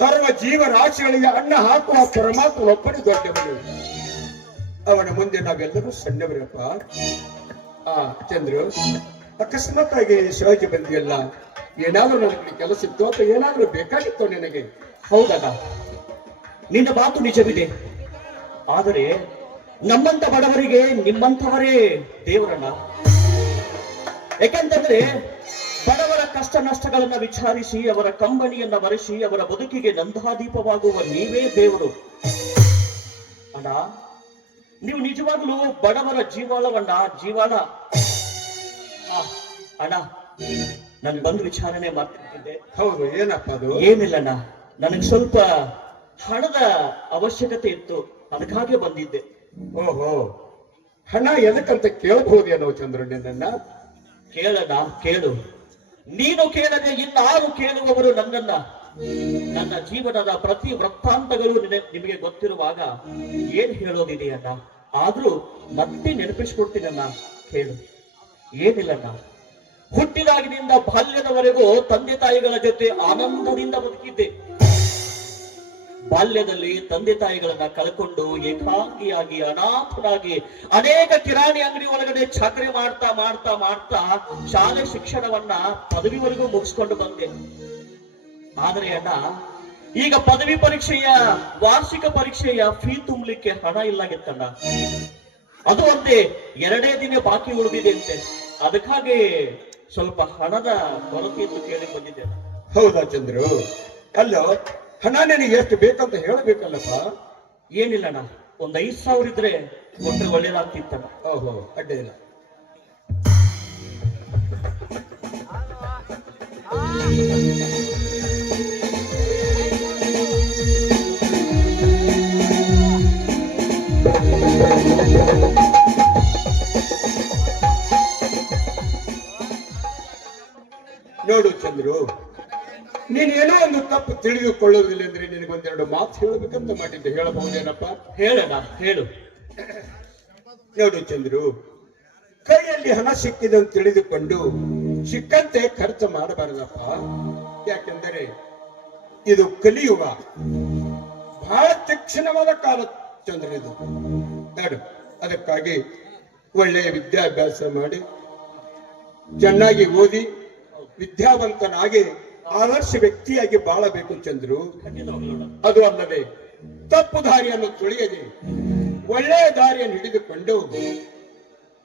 ಸರ್ವ ಜೀವರಾಶಿಗಳಿಗೆ ಅನ್ನ ಹಾಕುವ ಪರಮಾತ್ಮ ಒಬ್ಬನೇ ದೊಡ್ಡವನು. ಅವನ ಮುಂದೆ ನಾವೆಲ್ಲರೂ ಸಣ್ಣವರಪ್ಪ. ಚಂದ್ರು, ಅಕಸ್ಮಾತ್ ಆಗಿ ಶಿವಾಜಿ ಬಂದಿಯಲ್ಲ, ಏನಾದ್ರೂ ನನಗೆ ಕೆಲಸ ಇತ್ತು ಅಥವಾ ಏನಾದ್ರೂ ಬೇಕಾಗಿತ್ತು ನಿನಗೆ? ಹೌದಣ್ಣ, ನಿನ್ನ ಮಾತು ನಿಜವಿದೆ. ಆದರೆ ನಮ್ಮಂತ ಬಡವರಿಗೆ ನಿಮ್ಮಂತವರೇ ದೇವರಣ್ಣ. ಯಾಕೆಂತಂದ್ರೆ ಬಡವರ ಕಷ್ಟ ನಷ್ಟಗಳನ್ನ ವಿಚಾರಿಸಿ ಅವರ ಕಂಬನಿಯನ್ನ ಮರೆಸಿ ಅವರ ಬದುಕಿಗೆ ನಂದಾದೀಪವಾಗುವ ನೀವೇ ದೇವರು ಅಣ್ಣ. ನೀವು ನಿಜವಾಗ್ಲೂ ಬಡವರ ಜೀವಾಳ ಅಣ್ಣ. ನಾನು ಬಂದು ವಿಚಾರಣೆ ಮಾಡ್ತಿದ್ದೆ. ಹೌದು, ಏನಪ್ಪ ಅದು? ಏನಿಲ್ಲಣ್ಣ, ನನಗೆ ಸ್ವಲ್ಪ ಹಣದ ಅವಶ್ಯಕತೆ ಇತ್ತು. ಅದಕ್ಕಾಗಿ ಬಂದಿದ್ದೆ. ಓಹೋ, ಹಣ ಎದಕ್ಕಂತ ಕೇಳಬಹುದೇನೋ ಚಂದ್ರ ನಿನ್ನನ್ನ? ಕೇಳಣ, ಕೇಳು. ನೀನು ಕೇಳದೆ ಇನ್ನಾರು ಕೇಳುವವರು ನನ್ನನ್ನ. ನನ್ನ ಜೀವನದ ಪ್ರತಿ ವೃತ್ತಾಂತಗಳು ನಿಮಗೆ ಗೊತ್ತಿರುವಾಗ ಏನ್ ಹೇಳೋದಿದೆಯಣ್ಣ? ಆದ್ರೂ ಮತ್ತೆ ನೆನಪಿಸ್ಕೊಡ್ತೀನಣ್ಣ, ಕೇಳು. ಏನಿಲ್ಲಣ್ಣ, ಹುಟ್ಟಿದಾಗಿನಿಂದ ಬಾಲ್ಯದವರೆಗೂ ತಂದೆ ತಾಯಿಗಳ ಜೊತೆ ಆನಂದದಿಂದ ಬದುಕಿದ್ದೆ. ಬಾಲ್ಯದಲ್ಲಿ ತಂದೆ ತಾಯಿಗಳನ್ನ ಕಳ್ಕೊಂಡು ಏಕಾಂಗಿಯಾಗಿ ಅನಾಥನಾಗಿ ಅನೇಕ ಕಿರಾಣಿ ಅಂಗಡಿ ಒಳಗಡೆ ಚಾಕರಿ ಮಾಡ್ತಾ ಮಾಡ್ತಾ ಮಾಡ್ತಾ ಶಾಲೆ ಶಿಕ್ಷಣವನ್ನ ಪದವಿವರೆಗೂ ಮುಗಿಸ್ಕೊಂಡು ಬಂದೆ. ಆದರೆ ಅಣ್ಣ, ಈಗ ಪದವಿ ಪರೀಕ್ಷೆಯ ವಾರ್ಷಿಕ ಪರೀಕ್ಷೆಯ ಫೀ ತುಂಬಲಿಕ್ಕೆ ಹಣ ಇಲ್ಲಾಗಿತ್ತಣ್ಣ. ಅದು ಒಂದೇ 2 ದಿನ ಬಾಕಿ ಉಳಿದಿದೆ ಅಂತೆ. ಅದಕ್ಕಾಗಿ ಸ್ವಲ್ಪ ಹಣದ ಕೊರತೆಯನ್ನು ಕೇಳಿ ಬಂದಿದ್ದೆ. ಹೌದಾ ಚಂದ್ರು? ಅಲ್ಲೋ, ಹಣ ನಿನಗೆ ಎಷ್ಟು ಬೇಕಂತ ಹೇಳಬೇಕಲ್ಲಪ್ಪ. ಏನಿಲ್ಲಣ್ಣ, ಒಂದ್ 5,000 ಇದ್ರೆ ಕೊಟ್ಟರೆ ಒಳ್ಳೇದಾಗ್ತಿತ್ತಣ್ಣ. ಓಹೋ, ಅಡ್ಡಿ ಇಲ್ಲ. ನೋಡು ಚಂದ್ರು, ನೀನೇನೋ ಒಂದು ತಪ್ಪು ತಿಳಿದುಕೊಳ್ಳುವುದಿಲ್ಲ ಅಂದ್ರೆ ನಿನಗೊಂದೆರಡು ಮಾತು ಹೇಳಬೇಕಂತ ಮಾಡಿದ್ದೆ. ಹೇಳಬಹುದೇನಪ್ಪ? ಹೇಳಣ್ಣ, ಹೇಳು. ನೋಡು ಚಂದ್ರು, ಕೈಯಲ್ಲಿ ಹಣ ಸಿಕ್ಕಿದೆ ಅಂತ ತಿಳಿದುಕೊಂಡು ಸಿಕ್ಕಂತೆ ಖರ್ಚು ಮಾಡಬಾರದಪ್ಪ. ಯಾಕೆಂದರೆ ಇದು ಕಲಿಯುಗ, ಬಹಳ ತೀಕ್ಷ್ಣವಾದ ಕಾಲ ಚಂದ್ರ ಇದು. ನೋಡು, ಅದಕ್ಕಾಗಿ ಒಳ್ಳೆಯ ವಿದ್ಯಾಭ್ಯಾಸ ಮಾಡಿ ಚೆನ್ನಾಗಿ ಓದಿ ವಿದ್ಯಾವಂತನಾಗಿ ಆದರ್ಶ ವ್ಯಕ್ತಿಯಾಗಿ ಬಾಳಬೇಕು ಚಂದ್ರು. ಅದು ಅಲ್ಲದೆ ತಪ್ಪು ದಾರಿಯನ್ನು ತುಳಿಯದೆ ಒಳ್ಳೆಯ ದಾರಿಯನ್ನು ಹಿಡಿದುಕೊಂಡು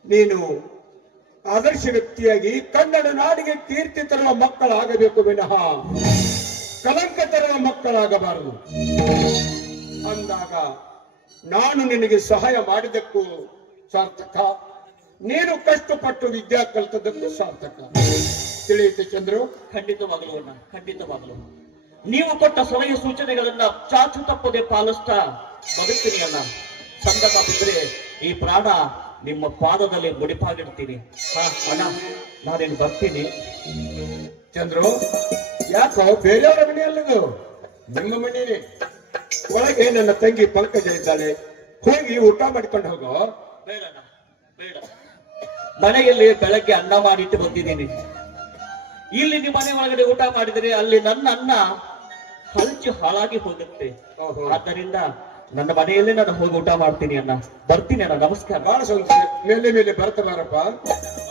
ನೀನು ಆದರ್ಶ ವ್ಯಕ್ತಿಯಾಗಿ ಕನ್ನಡ ನಾಡಿಗೆ ಕೀರ್ತಿ ತರುವ ಮಕ್ಕಳಾಗಬೇಕು ವಿನಃ ಕಲಂಕ ತರುವ ಮಕ್ಕಳಾಗಬಾರದು. ಅಂದಾಗ ನಾನು ನಿನಗೆ ಸಹಾಯ ಮಾಡಿದಕ್ಕೂ ಸಾರ್ಥಕ, ನೀನು ಕಷ್ಟಪಟ್ಟು ವಿದ್ಯಾ ಕಲಿತದಕ್ಕೂ ಸಾರ್ಥಕ. ತಿಳಿಯುತ್ತೆ ಚಂದ್ರು? ಖಂಡಿತವಾಗಲು ಅಣ್ಣ, ಖಂಡಿತವಾಗಲು. ನೀವು ಕೊಟ್ಟ ಸಲಹೆ ಸೂಚನೆಗಳನ್ನ ಚಾಚು ತಪ್ಪದೆ ಪಾಲಿಸ್ತಾ ಬದುಕ್ತೀನಿ ಅಣ್ಣ. ಸಂದರ್ಭ ಬಿದ್ದರೆ ಈ ಪ್ರಾಣ ನಿಮ್ಮ ಪಾದದಲ್ಲಿ ಮುಡಿಪಾಗಿಡ್ತೀನಿ. ಹಾ ಅಣ್ಣ, ನಾನೇನು ಬರ್ತೀನಿ. ಚಂದ್ರು, ಯಾಕೋ ಬೇರೆಯವರ ಮನೆಯಲ್ಲದು? ನಿಮ್ಮ ಮನೆಯೇ. ಒಳಗೆ ನನ್ನ ತಂಗಿ ಪಂಕಜ ಇದ್ದಾಳೆ, ಹೋಗಿ ಊಟ ಮಾಡ್ಕೊಂಡು ಹೋಗೋ. ಬೇಡ ಬೇಡ, ಮನೆಯಲ್ಲಿ ಬೆಳಗ್ಗೆ ಅನ್ನ ಮಾಡಿಟ್ಟು ಬಂದಿದ್ದೀನಿ. ಇಲ್ಲಿ ನಿಮ್ಮ ಮನೆ ಒಳಗಡೆ ಊಟ ಮಾಡಿದರೆ ಅಲ್ಲಿ ನನ್ನ ಅನ್ನ ಹಂಚು ಹಾಳಾಗಿ ಹೋಗುತ್ತೆ. ಆದ್ದರಿಂದ ನನ್ನ ಮನೆಯಲ್ಲೇ ನಾನು ಹೋಗಿ ಊಟ ಮಾಡ್ತೀನಿ ಅಣ್ಣ. ಬರ್ತೀನಿ ಅಣ್ಣ, ನಮಸ್ಕಾರ. ಬಹಳ ಸಂತೋಷ. ಮೇಲೆ ಮೇಲೆ ಬರ್ತ ಬಾರಪ್ಪ,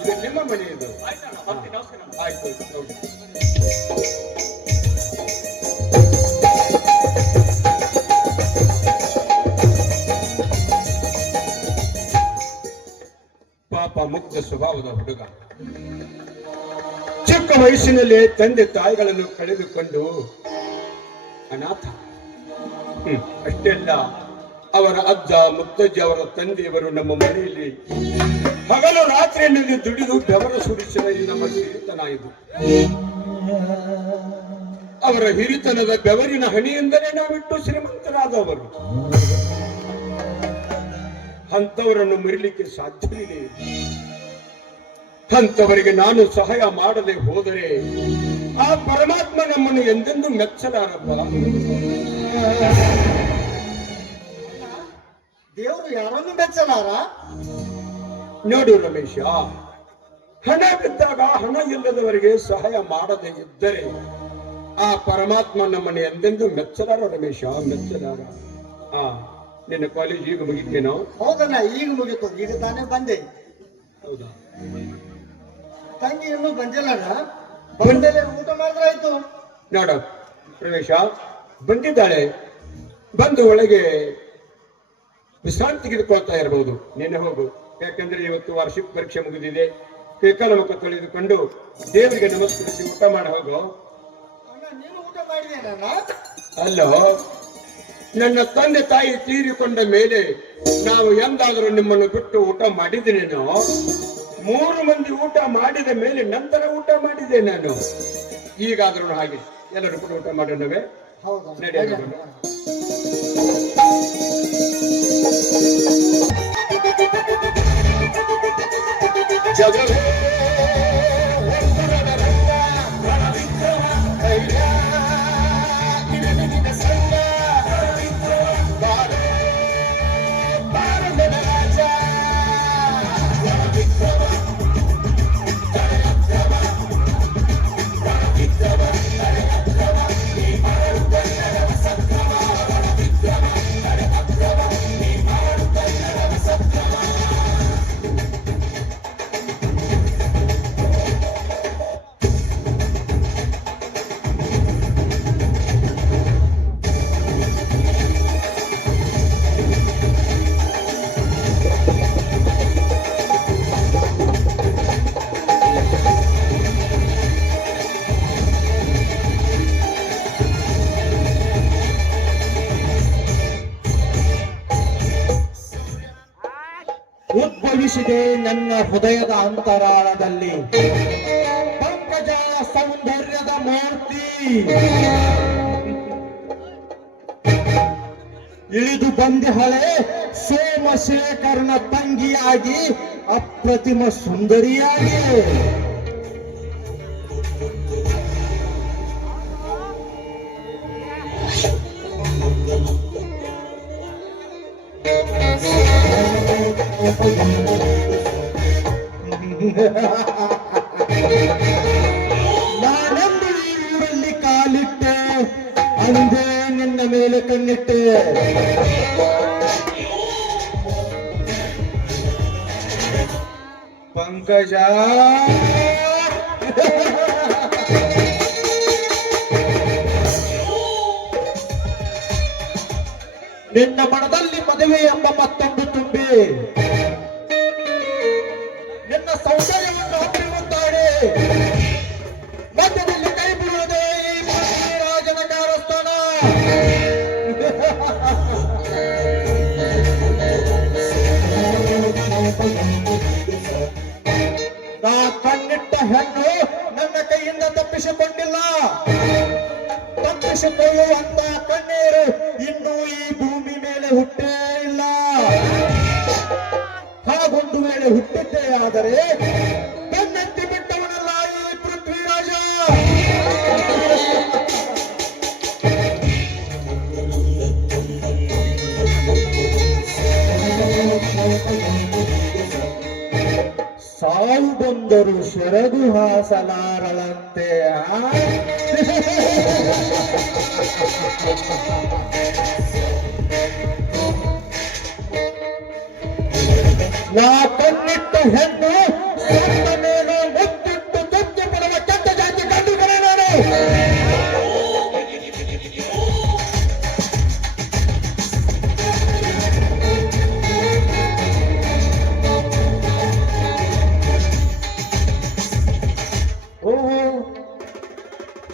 ಇದು ನಿಮ್ಮ ಮನೆ ಇದು. ಆಯ್ತಣ್ಣ, ಬರ್ತೀನಿ. ನಮಸ್ಕಾರ. ಆಯ್ತು. ಪಾಪ ಮುಗ್ಧ ಸ್ವಭಾವದ ಹುಡುಗ, ಚಿಕ್ಕ ವಯಸ್ಸಿನಲ್ಲೇ ತಂದೆ ತಾಯಿಗಳನ್ನು ಕಳೆದುಕೊಂಡು ಅನಾಥ. ಅಷ್ಟೇ ಅಲ್ಲ, ಅವರ ಅಜ್ಜ ಮುತ್ತಜ್ಜ ಅವರ ತಂದೆಯವರು ನಮ್ಮ ಮನೆಯಲ್ಲಿ ಹಗಲು ರಾತ್ರಿ ಎನ್ನದೆ ದುಡಿದು ಬೆವರ ಸುರಿಸಿದ ಈ ನಮ್ಮ ಹಿರಿತನ ಇದು. ಅವರ ಹಿರಿತನದ ಬೆವರಿನ ಹಣಿಯಿಂದಲೇ ನಾವಿಟ್ಟು ಶ್ರೀಮಂತರಾದವರು. ಅಂಥವರನ್ನು ಮರಿಲಿಕ್ಕೆ ಸಾಧ್ಯವಿದೆ. ಅಂಥವರಿಗೆ ನಾನು ಸಹಾಯ ಮಾಡದೆ ಹೋದರೆ ಆ ಪರಮಾತ್ಮ ನಮ್ಮನ್ನು ಎಂದೆಂದೂ ಮೆಚ್ಚಲಾರಪ್ಪ. ದೇವರು ಯಾರನ್ನು ಮೆಚ್ಚಲಾರ? ನೋಡು ರಮೇಶ, ಹಣ ಬಿದ್ದಾಗ ಹಣ ಇಲ್ಲದವರಿಗೆ ಸಹಾಯ ಮಾಡದೇ ಇದ್ದರೆ ಆ ಪರಮಾತ್ಮ ನಮ್ಮನ್ನು ಎಂದೆಂದೂ ಮೆಚ್ಚಲಾರ ರಮೇಶ, ಮೆಚ್ಚಲಾರ. ನಿನ್ನ ಕಾಲೇಜ್ ಈಗ ಮುಗಿತೇನೋ? ಹೌದಣ್ಣ, ಈಗ ಮುಗಿತು. ಈಗ ತಾನೇ ಬಂದೆ. ಹೌದಾ? ತಂಗಿ ಇನ್ನೂ ಬಂದಿಲ್ಲಣ್ಣ. ಬಂದಲ್ಲೇ ಊಟ ಮಾಡಿದ್ರೆ ಆಯ್ತು. ನೋಡ ರಮೇಶ, ಬಂದಿದ್ದಾಳೆ. ಬಂದು ಒಳಗೆ ವಿಶ್ರಾಂತಿ ತೆಗೆದುಕೊಳ್ತಾ ಇರಬಹುದು. ನಿನ್ನೆ ಹೋಗು, ಯಾಕಂದ್ರೆ ಇವತ್ತು ವಾರ್ಷಿಕ ಪರೀಕ್ಷೆ ಮುಗಿದಿದೆ. ಕೈಕಾಲ ಮುಖ ತೊಳೆದುಕೊಂಡು ದೇವರಿಗೆ ನಮಸ್ಕರಿಸಿ ಊಟ ಮಾಡಿ ಹೋಗು. ಅಣ್ಣ, ನೀನು ಊಟ ಮಾಡಿದೇನಣ್ಣ? ಅಲ್ಲೋ, ನನ್ನ ತಂದೆ ತಾಯಿ ತೀರಿಕೊಂಡ ಮೇಲೆ ನಾವು ಎಂದಾದರೂ ನಿಮ್ಮನ್ನು ಬಿಟ್ಟು ಊಟ ಮಾಡಿದ್ದೇನೇನೋ? 3 ಮಂದಿ ಊಟ ಮಾಡಿದ ಮೇಲೆ ನಂತರ ಊಟ ಮಾಡಿದೆ ನಾನು. ಈಗಾದ್ರೂ ಹಾಗೆ ಎಲ್ಲರೂ ಕೂಡ ಊಟ ಮಾಡೋಣವೇ? ಹೌದಾ? ನಡೆಯೋಣ. ಜಗವೇ ಒಂದು ರಣರಂಗ, ರಣವಿಕ್ರಮ ಧೈರ್ಯ ನಿನಗಿನ ಸಂಗ, ಬಾರೋ ಬಾರೋ ನನ್ನ ರಾಜ, ರಣವಿಕ್ರಮ ರಣವಿಕ್ರಮ ರಣವಿಕ್ರಮ ರಣವಿಕ್ರಮ ನೀ ಮಾಡು ಕನ್ನಡವ ಸಕ್ರಮ, ರಣವಿಕ್ರಮ ರಣವಿಕ್ರಮ ನೀ ಮಾಡು ಕನ್ನಡವ ಸಕ್ರಮ. ಉದ್ಭವಿಸಿದೆ ನನ್ನ ಹೃದಯದ ಅಂತರಾಳದಲ್ಲಿ ಪಂಕಜ ಸೌಂದರ್ಯದ ಮೂರ್ತಿ, ಇಳಿದು ಬಂದಿಹಳೆ ಸೋಮಶೇಖರನ ತಂಗಿಯಾಗಿ, ಅಪ್ರತಿಮ ಸುಂದರಿಯಾಗಿ. ನಾನೆಂದು ಈ ಊರಲ್ಲಿ ಕಾಲಿಟ್ಟೆ, ಅಂದೇ ನಿನ್ನ ಮೇಲೆ ಕಣ್ಣಿಟ್ಟೆ. ಪಂಕಜ ನಿನ್ನ ಮನದಲ್ಲಿ ಮದುವೆ ಎಂಬ ಮತ್ತೊಂದು ತುಂಬಿ, ನಿನ್ನ ಸೌಂದರ್ಯವನ್ನು ಅಪ್ಪಿರುತ್ತಾಳೆ, ಮಧ್ಯದಲ್ಲಿ ಕೈ ಬಿಡುವುದೇ ಈ ರಾಜನ ಕಾರಸ್ಥಾನ. ನಾ ಕಣ್ಣಿಟ್ಟ ಹೆಣ್ಣು ನನ್ನ ಕೈಯಿಂದ ತಪ್ಪಿಸಿಕೊಂಡಿಲ್ಲ, ತಪ್ಪಿಸಿಕೊಳ್ಳುವಂತ ಕಣ್ಣೀರು ಇನ್ನೂ ಈ ಭೂಮಿ ಮೇಲೆ ಹುಟ್ಟೇ ಇಲ್ಲ. ಹಾಗೊಂದು ವೇಳೆ ಹುಟ್ಟಿದ್ದೇ ಆದರೆ ಕಣ್ಣೆತ್ತಿ ಬಿಟ್ಟವನಲ್ಲ ಈ ಪೃಥ್ವಿರಾಜ. ಸಾವು ಬಂದರು ಶರಗು ಹಾಸಲಾರಳಂತೆ. ನಾ ಕಣ್ಣಿಟ್ಟ ಹೆಣ್ಣು ಸತ್ತ ಮೇಲೆ ಮುತ್ತಿಟ್ಟು ತುತ್ತು ಬಿಡುವ ಕೆಟ್ಟ ಜಾತಿ ಕಂಡುಬರೆ ನಾನು.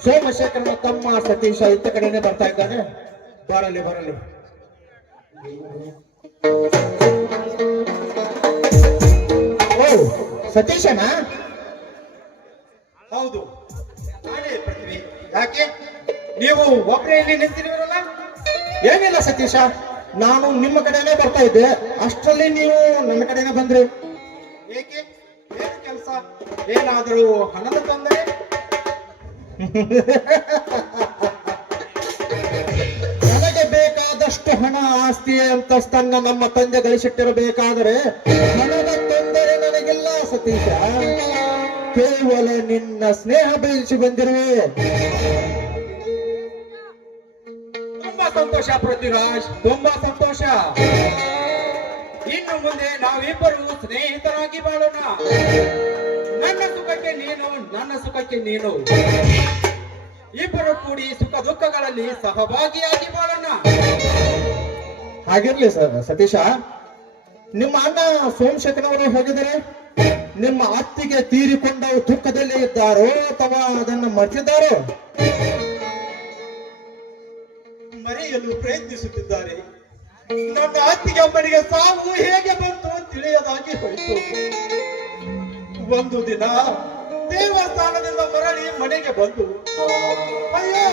ಸೋಮಶೇಖರನ ತಮ್ಮ ಸತೀಶ ಇತ್ತ ಕಡೆನೆ ಬರ್ತಾ ಇದ್ದಾನೆ, ಬರಲಿ ಬರಲಿ. ಓ ಸತೀಶನ? ಹೌದು, ನಾನೇ ಪೃಥ್ವಿ. ಯಾಕೆ ನೀವು ಒಬ್ಬರೇ ಇಲ್ಲಿ ನಿಂತಿರುವರಲ್ಲ? ಏನಿಲ್ಲ ಸತೀಶ, ನಾನು ನಿಮ್ಮ ಕಡೆನೆ ಬರ್ತಾ ಇದ್ದೆ, ಅಷ್ಟರಲ್ಲಿ ನೀವು ನನ್ನ ಕಡೆನೆ ಬಂದ್ರಿ. ಏಕೆ? ಏನು ಕೆಲಸ? ಏನಾದರೂ ಹಣದ ತೊಂದರೆ? ನನಗೆ ಬೇಕಾದಷ್ಟು ಹಣ ಆಸ್ತಿ ಅಂತಸ್ತನ್ನ ನಮ್ಮ ತಂದೆ ಗಳಿಸಿಟ್ಟಿರಬೇಕಾದರೆ ಹಣದ ತೊಂದರೆ ನನಗಿಲ್ಲ ಸತೀಶ. ಕೇವಲ ನಿನ್ನ ಸ್ನೇಹ ಬೆಳೆಸಿ ಬಂದಿರುವೆ. ತುಂಬಾ ಸಂತೋಷ ಪೃಥ್ವಿರಾಜ್, ತುಂಬಾ ಸಂತೋಷ. ಇನ್ನು ಮುಂದೆ ನಾವಿಬ್ಬರು ಸ್ನೇಹಿತರಾಗಿ ಬಾಳೋಣ. ನನ್ನ ಸುಖಕ್ಕೆ ನೀನು, ನನ್ನ ಸುಖಕ್ಕೆ ನೀನು, ಇಬ್ಬರು ಕೂಡಿ ಸುಖ ದುಃಖಗಳಲ್ಲಿ ಸಹಭಾಗಿಯಾಗಿ ಬಾಳೋಣ. ಹಾಗಿರ್ಲಿ ಸತೀಶ. ನಿಮ್ಮ ಅಣ್ಣ ಸೋಮಶೇಖರವರು ಹೋಗಿದ್ದಾರೆ, ನಿಮ್ಮ ಅತ್ತಿಗೆ ತೀರಿಕೊಂಡ ದುಃಖದಲ್ಲಿ ಇದ್ದಾರೋ ಅಥವಾ ಅದನ್ನು ಮರ್ತಿದ್ದಾರೋ? ಮರೆಯಲು ಪ್ರಯತ್ನಿಸುತ್ತಿದ್ದಾರೆ. ನನ್ನ ಅತ್ತಿಗೆ ಒಬ್ಬನಿಗೆ ಸಾವು ಹೇಗೆ ಬಂತು ತಿಳಿಯದಾಗಿ ಹೋಯಿತು. ಒಂದು ದಿನ ದೇವಸ್ಥಾನದಿಂದ ಮರಳಿ ಮನೆಗೆ ಬಂದು, ಅಯ್ಯೋ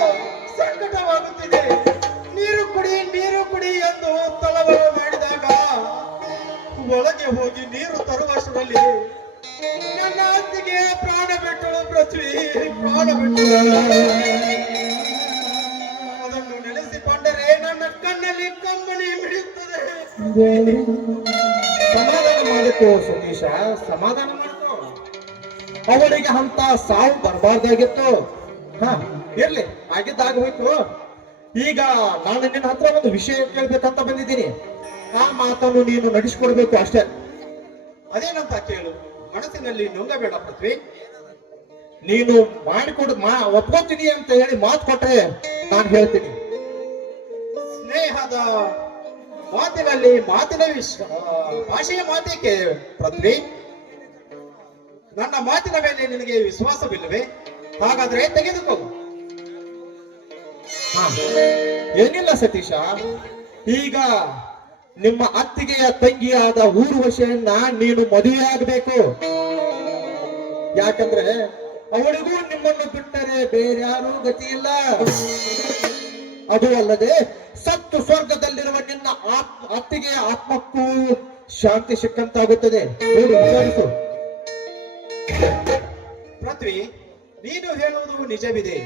ಸಂಕಟವಾಗುತ್ತಿದೆ, ನೀರು ಕುಡಿ ಎಂದು ತಳವಳ ಮಾಡಿದಾಗ ಒಳಗೆ ಹೋಗಿ ನೀರು ತರುವಷ್ಟರಲ್ಲಿ ಅತ್ತಿಗೆ ಪ್ರಾಣ ಬಿಟ್ಟಳು ಪೃಥ್ವಿ, ಪ್ರಾಣ ಬಿಟ್ಟಳು. ಅದನ್ನು ನೆನೆಸಿಕೊಂಡರೆ ನನ್ನ ಕಣ್ಣಲ್ಲಿ ಕಮ್ಮನಿ ಮಿಡಿಯುತ್ತದೆ. ಸಮಾಧಾನ ಮಾಡಿಕೋ ಸತೀಶ, ಸಮಾಧಾನ ಮಾಡ್ಕೋ. ಅವಳಿಗೆ ಅಂತ ಸಾವು ಬರಬಾರ್ದಾಗಿತ್ತು. ಹ ಇರ್ಲಿ, ಆಗಿದ್ದಾಗಬೇಕು. ಈಗ ನಾನು ನಿನ್ನ ಹತ್ರ ಒಂದು ವಿಷಯ ಕೇಳ್ಬೇಕಂತ ಬಂದಿದ್ದೀನಿ. ಆ ಮಾತನ್ನು ನೀನು ನಡೆಸಿಕೊಡ್ಬೇಕು ಅಷ್ಟೇ. ಅದೇನಂತ ಕೇಳು, ಮನಸ್ಸಿನಲ್ಲಿ ನುಂಗಬೇಡ ಪೃಥ್ವಿ. ನೀನು ಮಾಡಿಕೊಡು, ಒಪ್ಕೋತೀನಿ ಅಂತ ಹೇಳಿ ಮಾತು ಕೊಟ್ರೆ ನಾನು ಹೇಳ್ತೀನಿ. ಸ್ನೇಹದ ಮಾತಿನಲ್ಲಿ ಮಾತಿನ ಭಾಷೆಯ ಮಾತಿಗೆ ಪೃಥ್ವಿ. ನನ್ನ ಮಾತಿನ ಮೇಲೆ ನಿನಗೆ ವಿಶ್ವಾಸವಿಲ್ಲವೇ? ಹಾಗಾದ್ರೆ ತೆಗೆದುಕೋ. ಹ, ಏನಿಲ್ಲ ಸತೀಶ, ಈಗ ನಿಮ್ಮ ಅತ್ತಿಗೆಯ ತಂಗಿಯಾದ ಊರ್ವಶಿಯನ್ನ ನೀನು ಮದುವೆಯಾಗಬೇಕು. ಯಾಕಂದ್ರೆ ಅವಳಿಗೂ ನಿಮ್ಮನ್ನು ಬಿಟ್ಟರೆ ಬೇರ್ಯಾರೂ ಗತಿ ಇಲ್ಲ. ಅದು ಅಲ್ಲದೆ ಸತ್ತು ಸ್ವರ್ಗದಲ್ಲಿರುವ ನಿನ್ನ ಅತ್ತಿಗೆಯ ಆತ್ಮಕ್ಕೂ ಶಾಂತಿ ಸಿಕ್ಕಂತಾಗುತ್ತದೆ. ನೋಡು, ವಿಚಾರಿಸು. ಪೃಥ್ವಿ, ನೀನು ಹೇಳುವುದು ನಿಜವಿದೆ.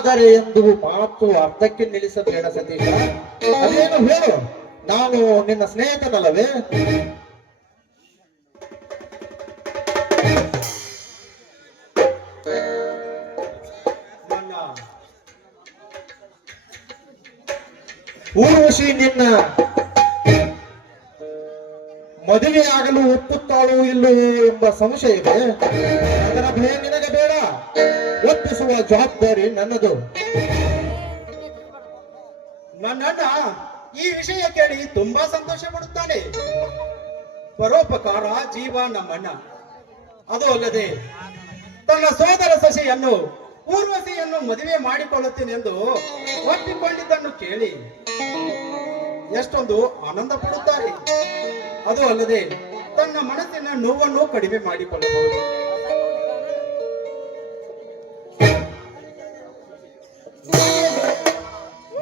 ಆದರೆ ಎಂದು ಮಾತು ಅರ್ಧಕ್ಕೆ ನಿಲ್ಲಿಸಬೇಡ ಸತೀಶ. ಅದೇನು ಹೇಳು, ನಾನು ನಿನ್ನ ಸ್ನೇಹಿತನಲ್ಲವೇ? ನನ್ನ ಊರ್ವಶಿ ನಿನ್ನ ಮದುವೆಯಾಗಲು ಒಪ್ಪುತ್ತಾಳೋ ಇಲ್ಲವೋ ಎಂಬ ಸಂಶಯವೇ? ಅದರ ಭಯ ನಿನಗೆ ಬೇಡ. ಒಪ್ಪಿಸುವ ಜವಾಬ್ದಾರಿ ನನ್ನದು. ನನ್ನಣ್ಣ ಈ ವಿಷಯ ಕೇಳಿ ತುಂಬಾ ಸಂತೋಷ ಪಡುತ್ತಾನೆ. ಪರೋಪಕಾರ ಜೀವ ನಮ್ಮಣ್ಣ. ಅದು ಅಲ್ಲದೆ ತನ್ನ ಸೋದರ ಸೊಸೆಯನ್ನು ಊರ್ವಶಿಯನ್ನು ಮದುವೆ ಮಾಡಿಕೊಳ್ಳುತ್ತೇನೆಂದು ಒಪ್ಪಿಕೊಂಡಿದ್ದನ್ನು ಕೇಳಿ ಎಷ್ಟೊಂದು ಆನಂದ ಪಡುತ್ತಾರೆ. ಅದು ಅಲ್ಲದೆ ತನ್ನ ಮನಸ್ಸಿನ ನೋವನ್ನು ಕಡಿಮೆ ಮಾಡಿಕೊಳ್ಳಬಹುದು.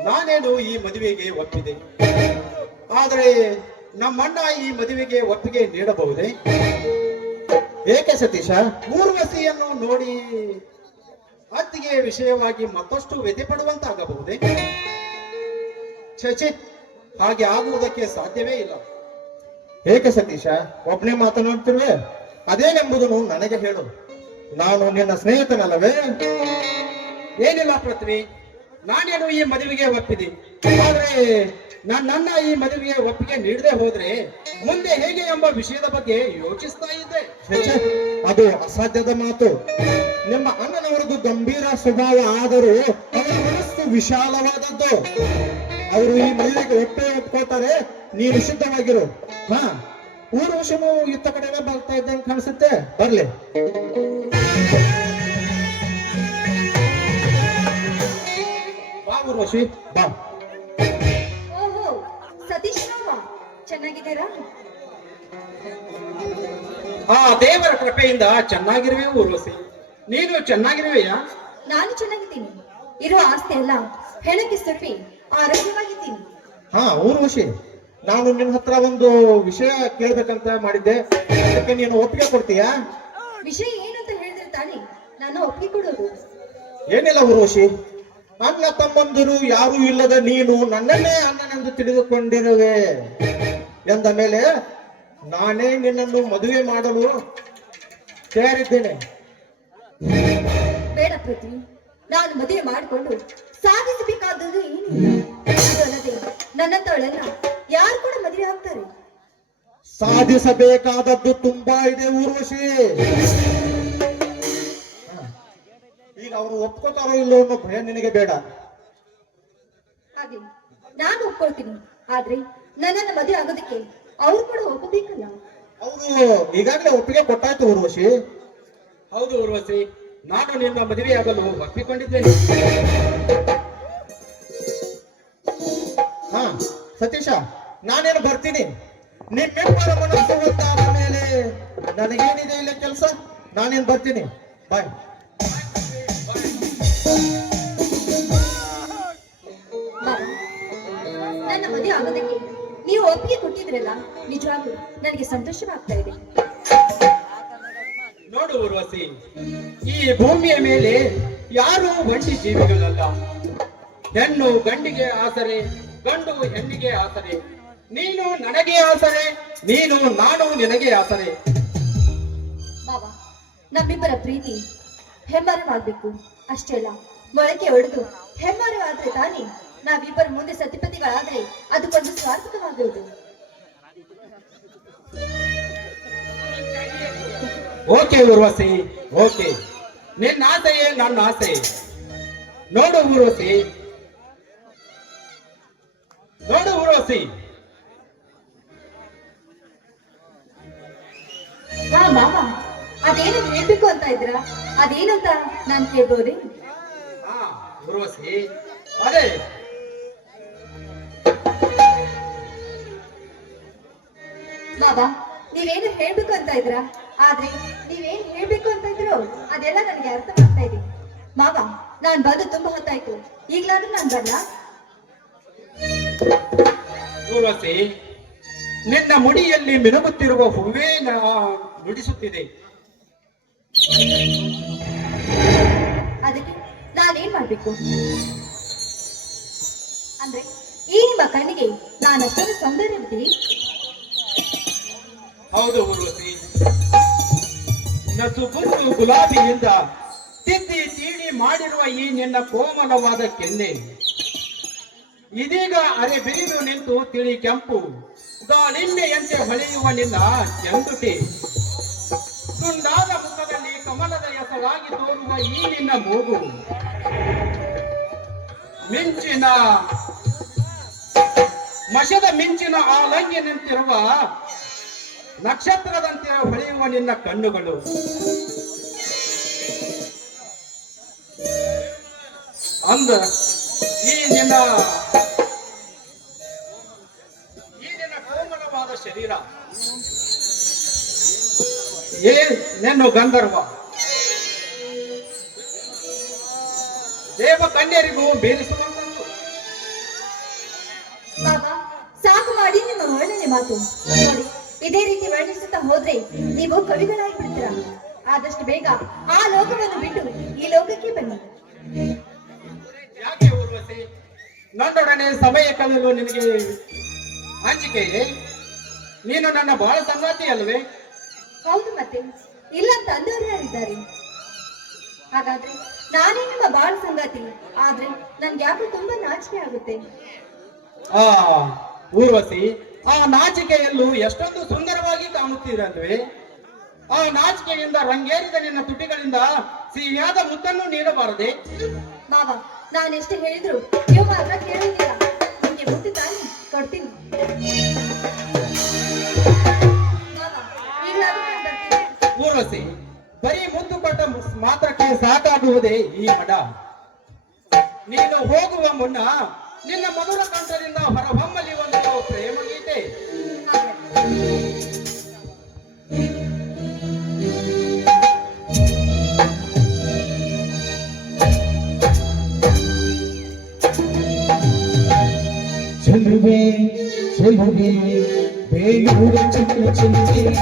ನಾನೇನು ಈ ಮದುವೆಗೆ ಒಪ್ಪಿದೆ. ಆದರೆ ನಮ್ಮಣ್ಣ ಈ ಮದುವೆಗೆ ಒಪ್ಪಿಗೆ ನೀಡಬಹುದೇ? ಏಕೆ ಸತೀಶ? ಊರ್ವಶಿಯನ್ನು ನೋಡಿ ಅತ್ತಿಗೆ ವಿಷಯವಾಗಿ ಮತ್ತಷ್ಟು ವ್ಯಥೆ ಪಡುವಂತಾಗಬಹುದೇ? ಛೇ, ಹಾಗೆ ಆಗುವುದಕ್ಕೆ ಸಾಧ್ಯವೇ ಇಲ್ಲ. ಏಕೆ ಸತೀಶ ಒಬ್ಬನೇ ಮಾತನಾಡ್ತಿರುವೆ? ಅದೇನೆಂಬುದನ್ನು ನನಗೆ ಹೇಳು. ನಾನು ನಿನ್ನ ಸ್ನೇಹಿತನಲ್ಲವೇ? ಏನಿಲ್ಲ ಪೃಥ್ವಿ, ನಾನೇನು ಈ ಮದುವೆಗೆ ಒಪ್ಪಿದೆ. ಆದ್ರೆ ನನ್ನಣ್ಣ ಈ ಮದುವೆಗೆ ಒಪ್ಪಿಗೆ ನೀಡದೆ ಹೋದ್ರೆ ಮುಂದೆ ಹೇಗೆ ಎಂಬ ವಿಷಯದ ಬಗ್ಗೆ ಯೋಚಿಸ್ತಾ ಇದ್ದೆ. ಛೆ, ಅದು ಅಸಾಧ್ಯದ ಮಾತು. ನಿಮ್ಮ ಅಣ್ಣನವರದು ಗಂಭೀರ ಸ್ವಭಾವ, ಆದರೂ ಅವರ ಮನಸ್ಸು ವಿಶಾಲವಾದದ್ದು. ಅವರು ಈ ಮದುವೆಗೆ ಒಪ್ಕೋತಾರೆ. ನೀನು ಸಿದ್ಧವಾಗಿರು. ಹಾ, ಊರ್ವಶಿನು ಇತ್ತ ಕಡೆನೇ ಬರ್ತಾ ಇದ್ದಂಗೆ ಕಾಣಿಸುತ್ತೆ. ಬರ್ಲಿ. ಬಾ ಊರ್ವಶಿ, ಬಾ. ಓಹೋ, ಸತೀಶ್ ಮಾವ ಚೆನ್ನಾಗಿದ್ದೀರಾ? ಆ ದೇವರ ಕೃಪೆಯಿಂದ ಚೆನ್ನಾಗಿರುವೆ ಊರ್ವಶಿ. ನೀನು ಚೆನ್ನಾಗಿರುವೆಯಾ? ನಾನು ಚೆನ್ನಾಗಿದ್ದೀನಿ. ಇರುವ ಆಸ್ತಿ ಎಲ್ಲ ಹೆಣಕ್ಕೆ ಸುರಿವಿ ಆರೋಗ್ಯವಾಗಿದ್ದೀನಿ. ಹಾ ಊರ್ವಶಿ, ನಾನು ನಿನ್ನ ಹತ್ರ ಒಂದು ವಿಷಯ ಕೇಳ್ಬೇಕಂತ ಮಾಡಿದ್ದೆ. ಅದಕ್ಕೆ ನೀನು ಒಪ್ಪಿಗೆ ಕೊಡ್ತೀಯಾ? ವಿಷಯ ಏನಂತ ಹೇಳಿದ್ರೆ ತಾನೇ ನಾನು ಒಪ್ಪಿಗೆ ಕೊಡೋದು. ಏನಿಲ್ಲ ಊರ್ವಶಿ, ಅಣ್ಣ ತಮ್ಮಂದಿರು ಯಾರು ಇಲ್ಲದ ನೀನು ನನ್ನನ್ನೇ ಅಣ್ಣನೆಂದು ತಿಳಿದುಕೊಂಡಿರುವೆ ಎಂದ ಮೇಲೆ ನಾನೇ ನಿನ್ನನ್ನು ಮದುವೆ ಮಾಡಲು ತಯಾರಿದ್ದೇನೆ. ಬೇಡ ಪೃಥ್ವಿ, ನಾನು ಮದುವೆ ಮಾಡಿಕೊಂಡು ಸಾಧಿಸಬೇಕಾದದ್ದು ಏನಿಲ್ಲ. ಅದು ಅಲ್ಲದೆ ನನ್ನಂತವಳೆಲ್ಲ ಯಾರು ಕೂಡ ಮದುವೆ ಆಗ್ತಾರೆ. ಸಾಧಿಸಬೇಕಾದದ್ದು ತುಂಬಾ ಇದೆ ಊರ್ವಶಿ. ಈಗ ಅವರು ಒಪ್ಕೋತಾರೋ ಇಲ್ಲೋ ಅನ್ನೋ ಭಯ ನಿನಗೆ ಬೇಡ. ಹಾಗೆ ನಾನು ಒಪ್ಕೊಳ್ತೀನಿ. ಆದ್ರೆ ನನ್ನನ್ನು ಮದುವೆ ಆಗೋದಕ್ಕೆ ಅವ್ರು ಕೂಡ ಒಪ್ಪಬೇಕಲ್ಲ. ಅವರು ಈಗಾಗಲೇ ಒಪ್ಪಿಗೆ ಕೊಟ್ಟಾಯ್ತು ಊರ್ವಶಿ. ಹೌದು ಊರ್ವಶಿ, ನಾನು ನಿನ್ನ ಮದುವೆಯಾಗಲು ಒಪ್ಪಿಕೊಂಡಿದ್ದೇನೆ. ಹಾ ಸತೀಶ, ನಾನೇನು ಬರ್ತೀನಿ. ನಿಮ್ಮಿಬ್ಬರ ಮನಸ್ಸು ಗೊತ್ತಾದ ಮೇಲೆ ನನಗೇನಿದೆ ಇಲ್ಲ ಕೆಲಸ. ನಾನೇನು ಬರ್ತೀನಿ. ಬಾಯ್. ನನ್ನ ಮದುವೆ ಆಗೋದಕ್ಕೆ ನೀವು ಒಪ್ಪಿಗೆ ಕೊಟ್ಟಿದ್ರಲ್ಲ, ನಿಜವಾಗ್ಲೂ ನನಗೆ ಸಂತೋಷವಾಗ್ತಾ ಇದೆ. ನೋಡು ಊರ್ವಶಿ, ಈ ಭೂಮಿಯ ಮೇಲೆ ಯಾರು ಒಂಟಿ ಜೀವಿಗಳಲ್ಲ. ಹೆಣ್ಣು ಗಂಡಿಗೆ ಆಸರೆ, ಗಂಡು ಹೆಣ್ಣಿಗೆ ಆಸರೆ. ನೀನು ನನಗೆ ಆಸರೆ, ನಾನು ನಿನಗೆ ಆಸರೆ. ಮಾವ, ನಮ್ಮಿಬ್ಬರ ಪ್ರೀತಿ ಹೆಮ್ಮರವಾಗ್ಬೇಕು. ಅಷ್ಟೇ ಅಲ್ಲ, ಮೊಳಕೆ ಹೊಡೆದು ಹೆಮ್ಮರವಾದ್ರೆ ತಾನೇ ನಾವಿಬ್ಬರ ಮುಂದೆ ಸತಿಪತಿಗಳಾದ್ರೆ ಅದಕ್ಕೊಂದು ಸಾರ್ಥಕವಾಗುವುದು. Okay Urvashi, okay. ನಿನ್ನ ಆಸೆಯೇ ನನ್ನ ಆಸೆ. ನೋಡು ಊರ್ವಶಿ, ಹಾ ಮಾವ, ಅದೇನು ಹೇಳ್ಬೇಕು ಅಂತ ಇದ್ರ, ಅದೇನಂತ ನಾನ್ ಕೇಳ್ಬೋದೇ? ಹಾ ಊರ್ವಶಿ, ಅದೇ ಮಾವ, ನೀವೇನು ಹೇಳ್ಬೇಕು ಅಂತ ಇದ್ರ, ಆದ್ರೆ ನೀವೇನ್ ಹೇಳ್ಬೇಕು ಅಂತ ಇದ್ರು ಅದೆಲ್ಲ ನನಗೆ ಅರ್ಥ ಮಾಡ್ತಾ ಇದೆ. ಮಾವ, ನಾನ್ ಬಂದು ತುಂಬಾ ಹೊತ್ತಾಯ್ತು, ಈಗ್ಲಾದ್ರೂ ನಾನ್ ಬರಲ್ಲ. ಊರ್ವಶಿ, ನಿನ್ನ ಮುಡಿಯಲ್ಲಿ ಮಿನುಗುತ್ತಿರುವ ಹೂವೇ ನುಡಿಸುತ್ತಿದೆ. ಅದಕ್ಕೆ ನಾನೇನ್ ಮಾಡ್ಬೇಕು? ಅಂದ್ರೆ ಈ ನಿಮ್ಮ ಕಣ್ಣಿಗೆ ನಾನು ಅಷ್ಟೊಂದು ಸೌಂದರ್ಯವತಿ? ಹೌದು ಊರ್ವಶಿ, ನಸುಗುಂಡು ಗುಲಾಬಿಯಿಂದ ತಿದ್ದಿ ತೀಡಿ ಮಾಡಿರುವ ಈ ನಿನ್ನ ಕೋಮಲವಾದ ಕೆನ್ನೆ ಇದೀಗ ಅರೆ ಬಿರಿದು ನಿಂತು ತಿಳಿ ಕೆಂಪು ದಾಳಿಂಬೆಯಂತೆ ಹೊಳೆಯುವ ನಿನ್ನ ಚಂದುಟಿ, ತುಂಡಾದ ಮುಖದಲ್ಲಿ ಕಮಲದ ಎಸಳಾಗಿ ತೋರುವ ಈ ನಿನ್ನ ಮೂಗು, ಮಶದ ಮಿಂಚಿನ ಆಲಂಗಿ ನಿಂತಿರುವ ನಕ್ಷತ್ರದಂತೆ ಹೊಳೆಯುವ ನಿನ್ನ ಕಣ್ಣುಗಳು, ಅಂದ ಈ ನಿನ್ನ ಕೋಮಲವಾದ ಶರೀರ ನೆನ್ನು ಗಂಧರ್ವ ದೇವ ಕನ್ಯರಿಗೂ ಬೇರಿಸುವಂತದ್ದು. ಬಾಬಾ, ಸಾಕು ಮಾಡಿ ನಿಮ್ಮ ವರ್ಣನೆ ಮಾತು. ನೋಡಿ, ಇದೇ ರೀತಿ ವರ್ಣಿಸುತ್ತಾ ಹೋದ್ರೆ ನೀವು ಕವಿಗಳಾಗಿ ಬಿಡ್ತೀರ. ಆದಷ್ಟು ಬೇಗ ಆ ಲೋಕವನ್ನು ಬಿಟ್ಟು ಈ ಲೋಕಕ್ಕೆ ಬನ್ನಿ. ಯಾಕೆ ಊರ್ವಶಿ, ನನ್ನೊಡನೆ ಸಮಯ ಕಳೆಯಲು ನಿನಗೆ ಅಂಜಿಕೆ ಇದೆ? ನೀನು ನನ್ನ ಬಹಳ ಸಂಗಾತಿ ಅಲ್ವೇ? ಹೌದು, ಮತ್ತೆ ಇಲ್ಲಂತ ಅಂದವರು ಯಾರಿದ್ದಾರೆ? ಹಾಗಾದ್ರೆ ನಾನೇ ನಿಮ್ಮ ಬಾಳ ಸಂಗಾತಿ, ಆದ್ರೆ ನನ್ಗೆ ಯಾಕೋ ತುಂಬಾ ನಾಚಿಕೆ ಆಗುತ್ತೆ. ಆ ಊರ್ವಶಿ, ಆ ನಾಚಿಕೆಯಲ್ಲೂ ಎಷ್ಟೊಂದು ಸುಂದರವಾಗಿ ಕಾಣುತ್ತೀರಲ್ವೇ? ಆ ನಾಚಿಕೆಯಿಂದ ರಂಗೇರಿದ ನಿನ್ನ ತುಟಿಗಳಿಂದ ಸಿಹಿಯಾದ ಮುತ್ತನ್ನು ನೀಡಬಾರದೆ? ಮಾವ, ನಾನೆಷ್ಟು ಹೇಳಿದ್ರು ನೀವು ಮಾತ್ರ ಕೇಳಿದ್ದೀರ. ನಿಮ್ಗೆ ಮುಟ್ಟು ತಾನೆ ಕೊಡ್ತೀನಿ. ಮಾವ, ಈಗಲಾದ್ರೂ ನಾನ್ ಬರ್ತೀನಿ. ಊರ್ವಶಿ, ಬರೀ ಮುತ್ತು ಕೊಟ್ಟ ಮಾತ್ರಕ್ಕೆ ಸಾಕಾಗುವುದೇ ಈ ಮಡ? ನೀನು ಹೋಗುವ ಮುನ್ನ ನಿನ್ನ ಮಧುರ ಕಂಠದಿಂದ ಹೊರಹೊಮ್ಮಲಿ ಒಂದು ಪ್ರೇಮ ಗೀತೆ. ಚೆಲುವೆ ಚೆಲುವೆ ಬೇಯೂರ ಚೆಲುವೆ ಚೆಲುವೆ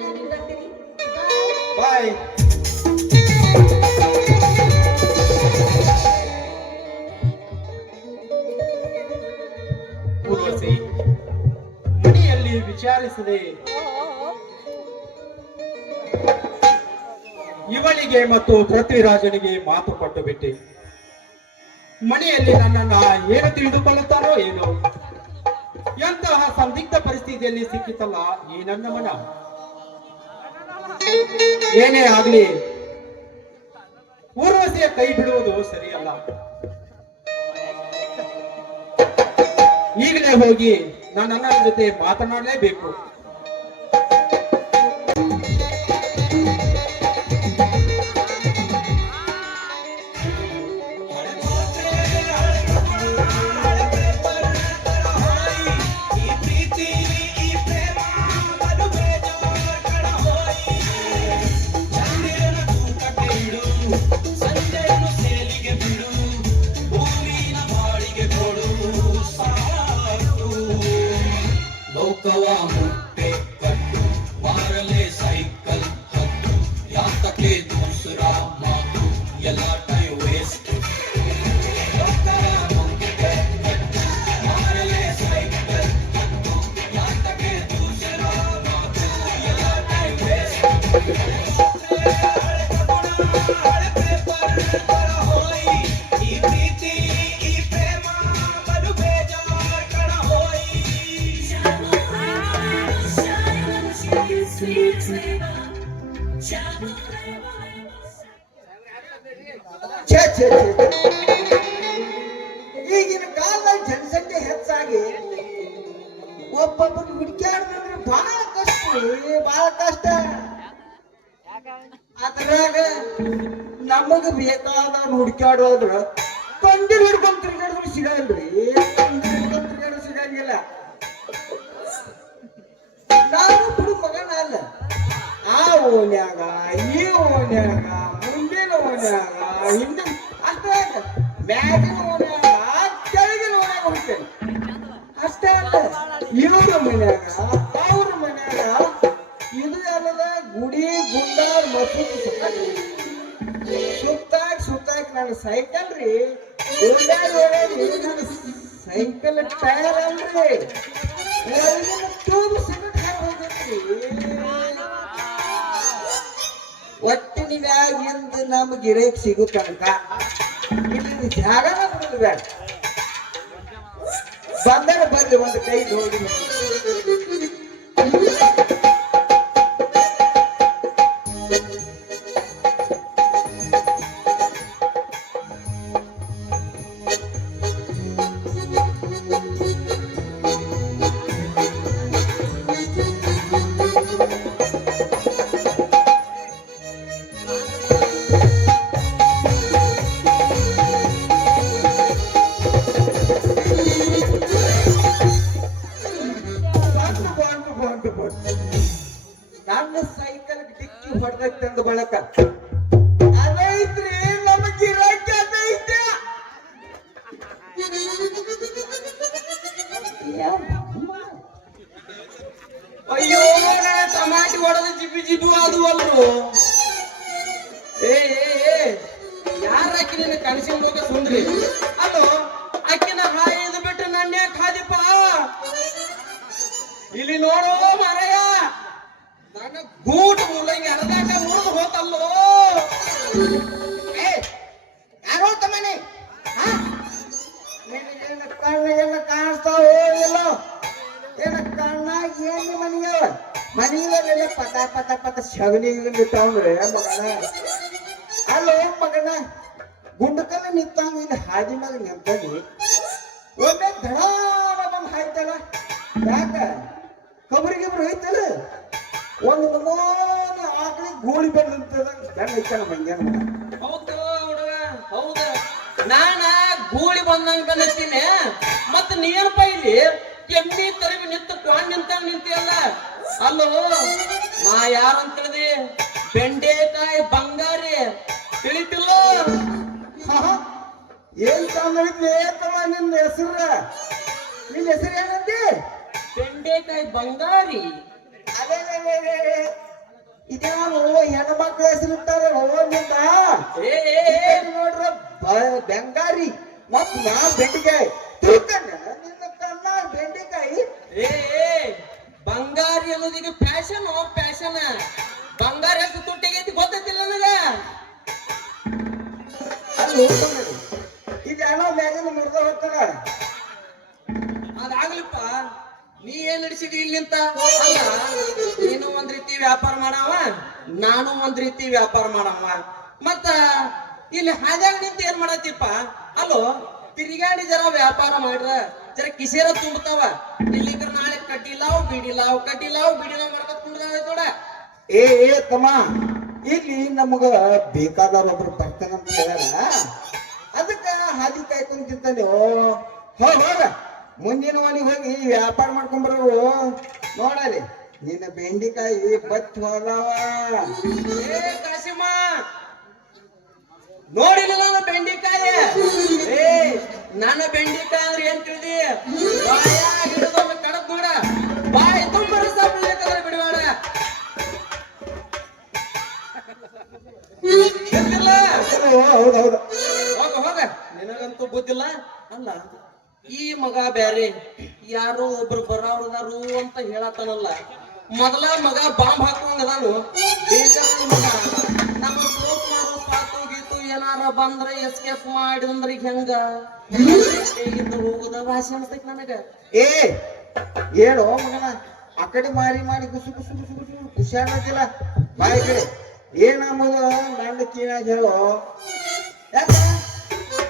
ನಾನು ಬರ್ತೀನಿ. ಬಾಯ್. ಊರ್ವಶಿ, ಮನೆಯಲ್ಲಿ ವಿಚಾರಿಸದೆ ಇವಳಿಗೆ ಮತ್ತು ಪೃಥ್ವಿರಾಜನಿಗೆ ಮಾತು ಕೊಟ್ಟು ಬಿಟ್ಟೆ. ಮನೆಯಲ್ಲಿ ನನ್ನನ್ನ ಏನು ತಿಳಿದುಕೊಳ್ಳುತ್ತಾರೋ ಏನೋ. ಎಂತಹ ಸಂದಿಗ್ಧ ಪರಿಸ್ಥಿತಿಯಲ್ಲಿ ಸಿಕ್ಕಿತಲ್ಲ ಈ ನನ್ನ ಮನ. ಏನೇ ಆಗ್ಲಿ ಊರ್ವಶಿಯ ಕೈ ಬಿಡುವುದು ಸರಿಯಲ್ಲ. ಈಗಲೇ ಹೋಗಿ ನಾನು ನನ್ನ ಜೊತೆ ಮಾತನಾಡಲೇಬೇಕು. ಛೇ ಛೇ ಛೇ. ಈಗಿನ ಕಾಲದಾಗ ಜನಸಂಖ್ಯೆ ಹೆಚ್ಚಾಗಿ ಒಬ್ಬೊಬ್ಬರು ಹುಡುಕ್ಯಾಡ್ದಂದ್ರೆ ಬಹಳ ಕಷ್ಟ ರೀ, ಬಹಳ ಕಷ್ಟ. ಅದ್ರಾಗ ನಮಗ ಬೇಕಾದ ಹುಡುಕ್ಯಾಡೋದ್ರ ಕಂದಿಲ್ ಹಿಡ್ಕೊಂಡ್ ತಿರ್ಗಾಡಿದ್ರು ಸಿಗಲ್ರಿ. ಕಂದಿಲ್ ಹಿಡ್ಕೊಂಡ್ ತಿರ್ಗಾಡಿದ್ರು ಸಿಗಂಗಿಲ್ಲ. ನಾನು ಬಿಡು ಮಗನ ಅಲ್ಲ. ಆ ಓನ್ಯಾಗ ಈ ಓನ್ಯಾಗ ಮುಂದಿನ ಓನ್ಯಾಗ ಹಿಂದಿನ ಅಷ್ಟೇ ಮ್ಯಾಗಿನ ಓನ್ಯಾಗ ಕೆಳಗಿನ ಓನ್ಯಾಗ ಹುಡ್ತೇನೆ. ಅಷ್ಟೇ ಅಲ್ಲ ಇವ್ರ ಮನ್ಯಾಗ ಅವ್ರ ಮನ್ಯಾಗ ಇದು ಅಲ್ಲದ ಗುಡಿ ಗುಂಡಾರ್ ಮಸೂದ್ ಸುತ್ತಾಕ್ ನನ್ನ ಸೈಕಲ್ ರೀ. ನನ್ನ ಸೈಕಲ್ ಟೈರ್ ಅಲ್ರಿ, ಟ್ಯೂಬ್ ಸಿಮೆಂಟ್ ಹೋಗತ್ರಿ. ಒಟ್ಟಿನಿವ್ಯಾಗಿಂದ ನಮ್ ಗಿರೇಕ್ ಸಿಗು ತನಕ ಇಲ್ಲಿ ಜಾಗನ ಬಿಡುದು ಬೇಡ. ಬಂದರೆ ಬರ್ರಿ ಒಂದು ಕೈ ನೋಡಿ. ಬರ್ತೈತಿ ಅಂದ ಬಳಕ ಅದೈತ್ರಿ ನಮ್ಮ ಗಿರಾಕಿ ಅದೈತೆ. ಅಯ್ಯೋ ಟಮಾಟಿ ಹೊಡೆದು ಜಿಬಿ ಜಿಬು ಅದು ಅಲ್ರು. ಏ ಯಾರ ಅಕ್ಕಿ ನಿನ್ನ ಕನಸಿನ ಹೋಗ ಸುಂದ್ರಿ ಅಲ್ಲೋ ಅಕ್ಕಿನ ಹಾಯ್ದು ಬಿಟ್ಟು ನನ್ನ ಯಾಕೆ ಹಾದಿಪ್ಪ ಇಲ್ಲಿ ನೋಡು ಮಾರಯ್ಯ ನನ್ನ ಗೂಟ ಮೂಲಂಗಿ ಅರ್ಧಾಕ ಮುರಿದು ಹೋತಲ್ಲೋ. ಯಾರೋ ತಮ್ಮನೆ ಕಣ್ಣ ಎಲ್ಲ ಕಾಣಿಸ್ತಾವೋ ಇಲ್ಲ ಏನ ಕಣ್ಣ ಏನ್ ಮನೆಯವ ಮನೆಯಲ್ಲೆಲ್ಲ ಪತ ಪತ ಪತ ಶಗನಿ ನಿಂತಾವ್ರೆ ಮಗನ. ಅಲ್ಲೋ ಮಗನ ಗುಂಡಕಲ್ಲ ನಿಂತಾವ ಇಲ್ಲಿ ಹಾದಿ ಮ್ಯಾಗ ನಿಂತಾಗಿ ಒಮ್ಮೆ ಧಡಾರ ಬಂದು ಹಾಯ್ತಲ್ಲ ಯಾಕ ಕಬರಿಗಿಬ್ರು ಐತಲ್ಲ ಒಂದು ನಮೂನಿ ಆಕಳಿ ಗೋಳಿ ಬಂದು ನಿಂತದ ಗಂಡ ಐತಲ್ಲ ಮಂಗ್ಯಾನ ಮಗ. ಹೌದು ಹುಡುಗ ಹೌದ ನಾನ ಗೂಳಿ ಬಂದಂಗ ಬಂದತ್ತೀನಿ ಮತ್ತ ನೀನಪ್ಪ ಇಲ್ಲಿ ಕೆಮ್ಮಿ ತರವಿ ನಿಂತು ಕ್ವಾನ್ ನಿಂತಿಯಲ್ಲ. ಅಲ್ಲೋ ನಾ ಯಾರಂತ ತಿಳಿದಿ ಬೆಂಡೆಕಾಯಿ ಬಂಗಾರಿ ತಿಳಿತಿಲ್ಲ. ಏನ್ ತಂದಿದ್ದೆ ತಮ್ಮ ನಿನ್ನ ಹೆಸರು ನಿನ್ನ ಹೆಸರು ಏನಂದಿ? ಬೆಂಡೆಕಾಯಿ ಬಂಗಾರಿ. ಅದೇ ಇದ್ಯಾರು ಹೆಣ್ಣು ಮಕ್ಕಳ ಹೆಸರಿರ್ತಾರೆ ನಿಂದ ನೋಡ್ರ ಬೆಂಗಾರಿ ಮತ್ ನಾ ಬೆಂಡಿಕಾಯಿ ತಿಳ್ಕೊಂಡ ನಿನ್ನ ಕಣ್ಣ ಬೆಂಡಿಕಾಯಿ. ಏ ಬಂಗಾರಿ ಅನ್ನೋದೀಗ ಫ್ಯಾಷನ್ ಫ್ಯಾಷನ್. ಬಂಗಾರ ಎಷ್ಟು ತುಟ್ಟಿಗೈತಿ ಗೊತ್ತೈತಿಲ್ಲ ನನಗ. ಅಲ್ಲಿ ಇದೇನೋ ಮ್ಯಾಗಿನ ಮುರಿದ ಹೋಗ್ತಾರ. ಅದಾಗ್ಲಿಪ್ಪ ನೀ ಏನ್ ನಡೆಸಿದಿ ಇಲ್ಲಿಂತ ಅಲ್ಲ ನೀನು ಒಂದ್ ರೀತಿ ವ್ಯಾಪಾರ ಮಾಡವ ನಾನು ಒಂದ್ ರೀತಿ ವ್ಯಾಪಾರ ಮಾಡವ ಮತ್ತ ಇಲ್ಲಿ ಹಾದ್ಯಾಗ ನಿಂತ ಏನ್ ಮಾಡತ್ತಿಪ್ಪ. ಅಲ್ಲೋ ತಿರುಗಾಡಿ ಜರ ವ್ಯಾಪಾರ ಮಾಡ್ರ ಜರ ಕಿಸೇರ ತುಂಬತಾವ. ಇಲ್ಲಿಗ ನಾಳೆ ಕಡ್ಡಿಲಾವ್ ಬಿಡಿಲಾವ್ ಮಾಡ್ಕೊತ ಕುಂಡ್ರ ನೋಡ. ಏ ತಮ್ಮ ಇಲ್ಲಿ ನಮಗ ಬೇಕಾದವ್ರ ಒಬ್ರು ಬರ್ತಾನಂತ ಹೇಳ್ಯಾರ ಅದಕ್ಕ ಹಾದಿ ಕಾಯ್ಕೊಂಡ್ ತಿಂತಾನೆ. ಹೋಗ ಮುಂದಿನ ಮನೆಗೆ ಹೋಗಿ ವ್ಯಾಪಾರ ಮಾಡ್ಕೊಂಡ್ಬರು ನೋಡಲಿ ನಿನ್ನ ಬೆಂಡಿಕಾಯಿ ಬತ್ ಹೋದವ. ಏ ಕಾಸಿಮ ನೋಡಿಲ್ಲ ನಾನು ಬೆಂಡಿಕಾಯಿ. ಏ ನನ್ನ ಬೆಂಡಿಕಾಯಿ ಅಂದ್ರೆ ಏನ್ ತಿಳಿದಿ ಬಾಯ ಹಿಡಿದೊಮ್ಮೆ ಕಡದ್ ನೋಡ ಬಾಯಿ ತುಂಬ ರಸ ಬಿಡ್ಬೇಕಾದ್ರೆ ಬಿಡಬೇಡ. ಹೌದೌದು ಹೋಗ ನಿನಗಂತೂ ಬುದ್ಧಿಲ್ಲ. ಅಲ್ಲ ಈ ಮಗ ಬ್ಯಾರೆ ಯಾರೋ ಒಬ್ರು ಬರೋರ್ದಾರು ಅಂತ ಹೇಳತ್ತಾನಲ್ಲ. ಮೊದಲ ಮಗ ಬಾಂಬ್ ಹಾಕುವಂಗದಾನು ಬೇಜಾರ ಮಗ. ನಮ್ಮ ಸೋಪ್ ಮಾರು ಪಾತು ಗೀತು ಏನಾರ ಬಂದ್ರೆ ಎಸ್ಕೇಪ್ ಮಾಡಿದಂದ್ರ ಈಗ ಹೆಂಗ ಇದ್ದು ಹೋಗುದ ಭಾಷೆ ಅನ್ಸ್ತೈತಿ ನನಗ. ಏ ಹೇಳು ಮಗನ ಆ ಕಡೆ ಮಾರಿ ಗುಸು ಗುಸು ಗುಸು ಗುಸು ಖುಷಿ ಆಗತ್ತಿಲ್ಲ ಬಾಯಿ ಕಡೆ ಏನಂಬುದು ನನ್ನ ಕೀನಾಗ ಹೇಳು. ಯಾಕ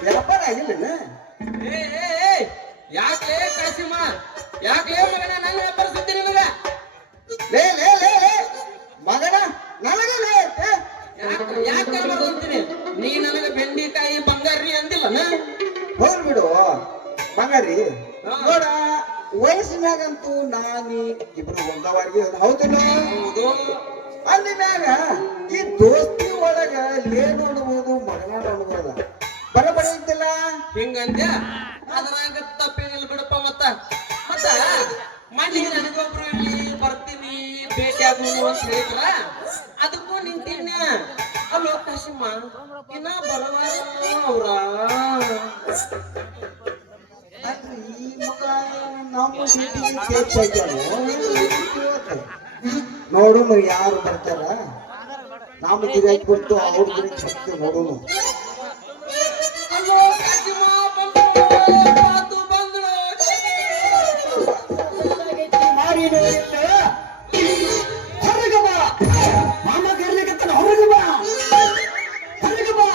ವ್ಯಾಪಾರ ಆಗಿಲ್ಲ ಯಾಕೆ ಕಾಸಿಮ ಯಾಕೆ ಮಗನ ನನ್ನ ವ್ಯಾಪಾರ ಸುದ್ದಿ ನಿನಗ ಲೇ ಲೇ ಲೇ ಲೇ ಮಗನ ನನಗಲೇ ಯಾಕೆ ಅಂತೀನಿ ನೀ ನನಗ ಬೆಂಡಿಕಾಯಿ ಬಂಗಾರಿ ಅಂದಿಲ್ಲ ಹೋಗ್ಲಿ ಬಿಡು ಬಂಗಾರಿ. ನೋಡ ವಯಸ್ಸಿನಾಗಂತೂ ನಾನಿ ಇಬ್ರು ಒಂದವರೆಗೆ ಹೌದಿಲ್ಲ ಹೌದು. ಅಲ್ಲಿ ಮ್ಯಾಗ ಈ ದೋಸ್ತಿ ಒಳಗ ಲೇ ನೋಡ್ಬೋದು ಮಗನ ನೋಡ್ಬೋದ ಬರಬರ ಇದ್ದಿಲ್ಲ ಹಿಂಗಂದ್ಯ ಅದ್ರಾಗ ತಪ್ಪೇನಿಲ್ಲ ಬಿಡಪ್ಪ. ಮತ್ತ ಮನೆ ನನಗೊಬ್ರು ಇಲ್ಲಿ ಬರ್ತೀನಿ ಭೇಟಿ ಆಗೋದು ಅಂತ ಹೇಳಿದ್ರ ಅದಕ್ಕೂ ನಿಂತೀನಿ. ಅಲ್ಲೋ ಕಾಶಿಮ್ಮ ಇನ್ನ ಬರವಾರ ಅವ್ರ ಈ ಮಗ ನಮ್ಮ ಡ್ಯೂಟಿಗೆ ನೋಡುನು ಯಾರು ಬರ್ತಾರ ನಮ್ಮ ಗಿರಾಕಿ ಕೊಟ್ಟು ಅವ್ರ ಗಿರಾಕಿ ಬರ್ತೀವಿ ನೋಡುನು. ಅಲ್ಲೋ ಕಾಶಿಮ್ಮ ಬಂದು ಬಂದ್ರು ಹೊರಗೆ ಬಾ ಮಾಮ ಕರ್ಲಿಕತ್ತಾನ ಹೊರಗೆ ಬಾ ಹೊರಗೆ ಬಾ.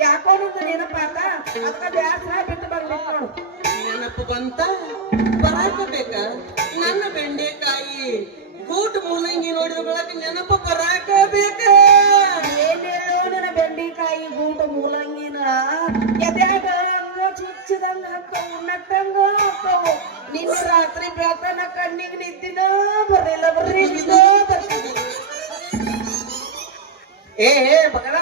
ಯಾಕೋ ನಿಂದು ನೆನಪ ಆತ ಅದಕ್ಕ ಬ್ಯಾಸ್ರ ಬಿಟ್ಟು ಬರ್ಬೇಕು ನೋಡು. ನೆನಪು ಬಂತ ಬರಾಕ ಬೇಕ ನನ್ನ ಬೆಂಡೆಕಾಯಿ ಗೂಟ್ ಮೂಲಂಗಿ ನೋಡಿದ ಬಳಕ ನೆನಪು ಬರಾಕ ಬೇಕ. ಏನೇಳೋ ನನ್ನ ಬೆಂಡೆಕಾಯಿ ಗೂಟು ಮೂಲಂಗಿನ ಎದ್ಯಾಗ ಹಂಗ ಚುಚ್ಚದಂಗ ಹಾಕವು ನಟ್ಟಂಗ ಹಾಕವು. ನಿನ್ನ ರಾತ್ರಿ ಬೆಳತನ ಕಣ್ಣಿಗೆ ನಿದ್ದಿನ ಬರಲಿಲ್ಲ ಬರ್ರಿ ಏ ಮಗಳ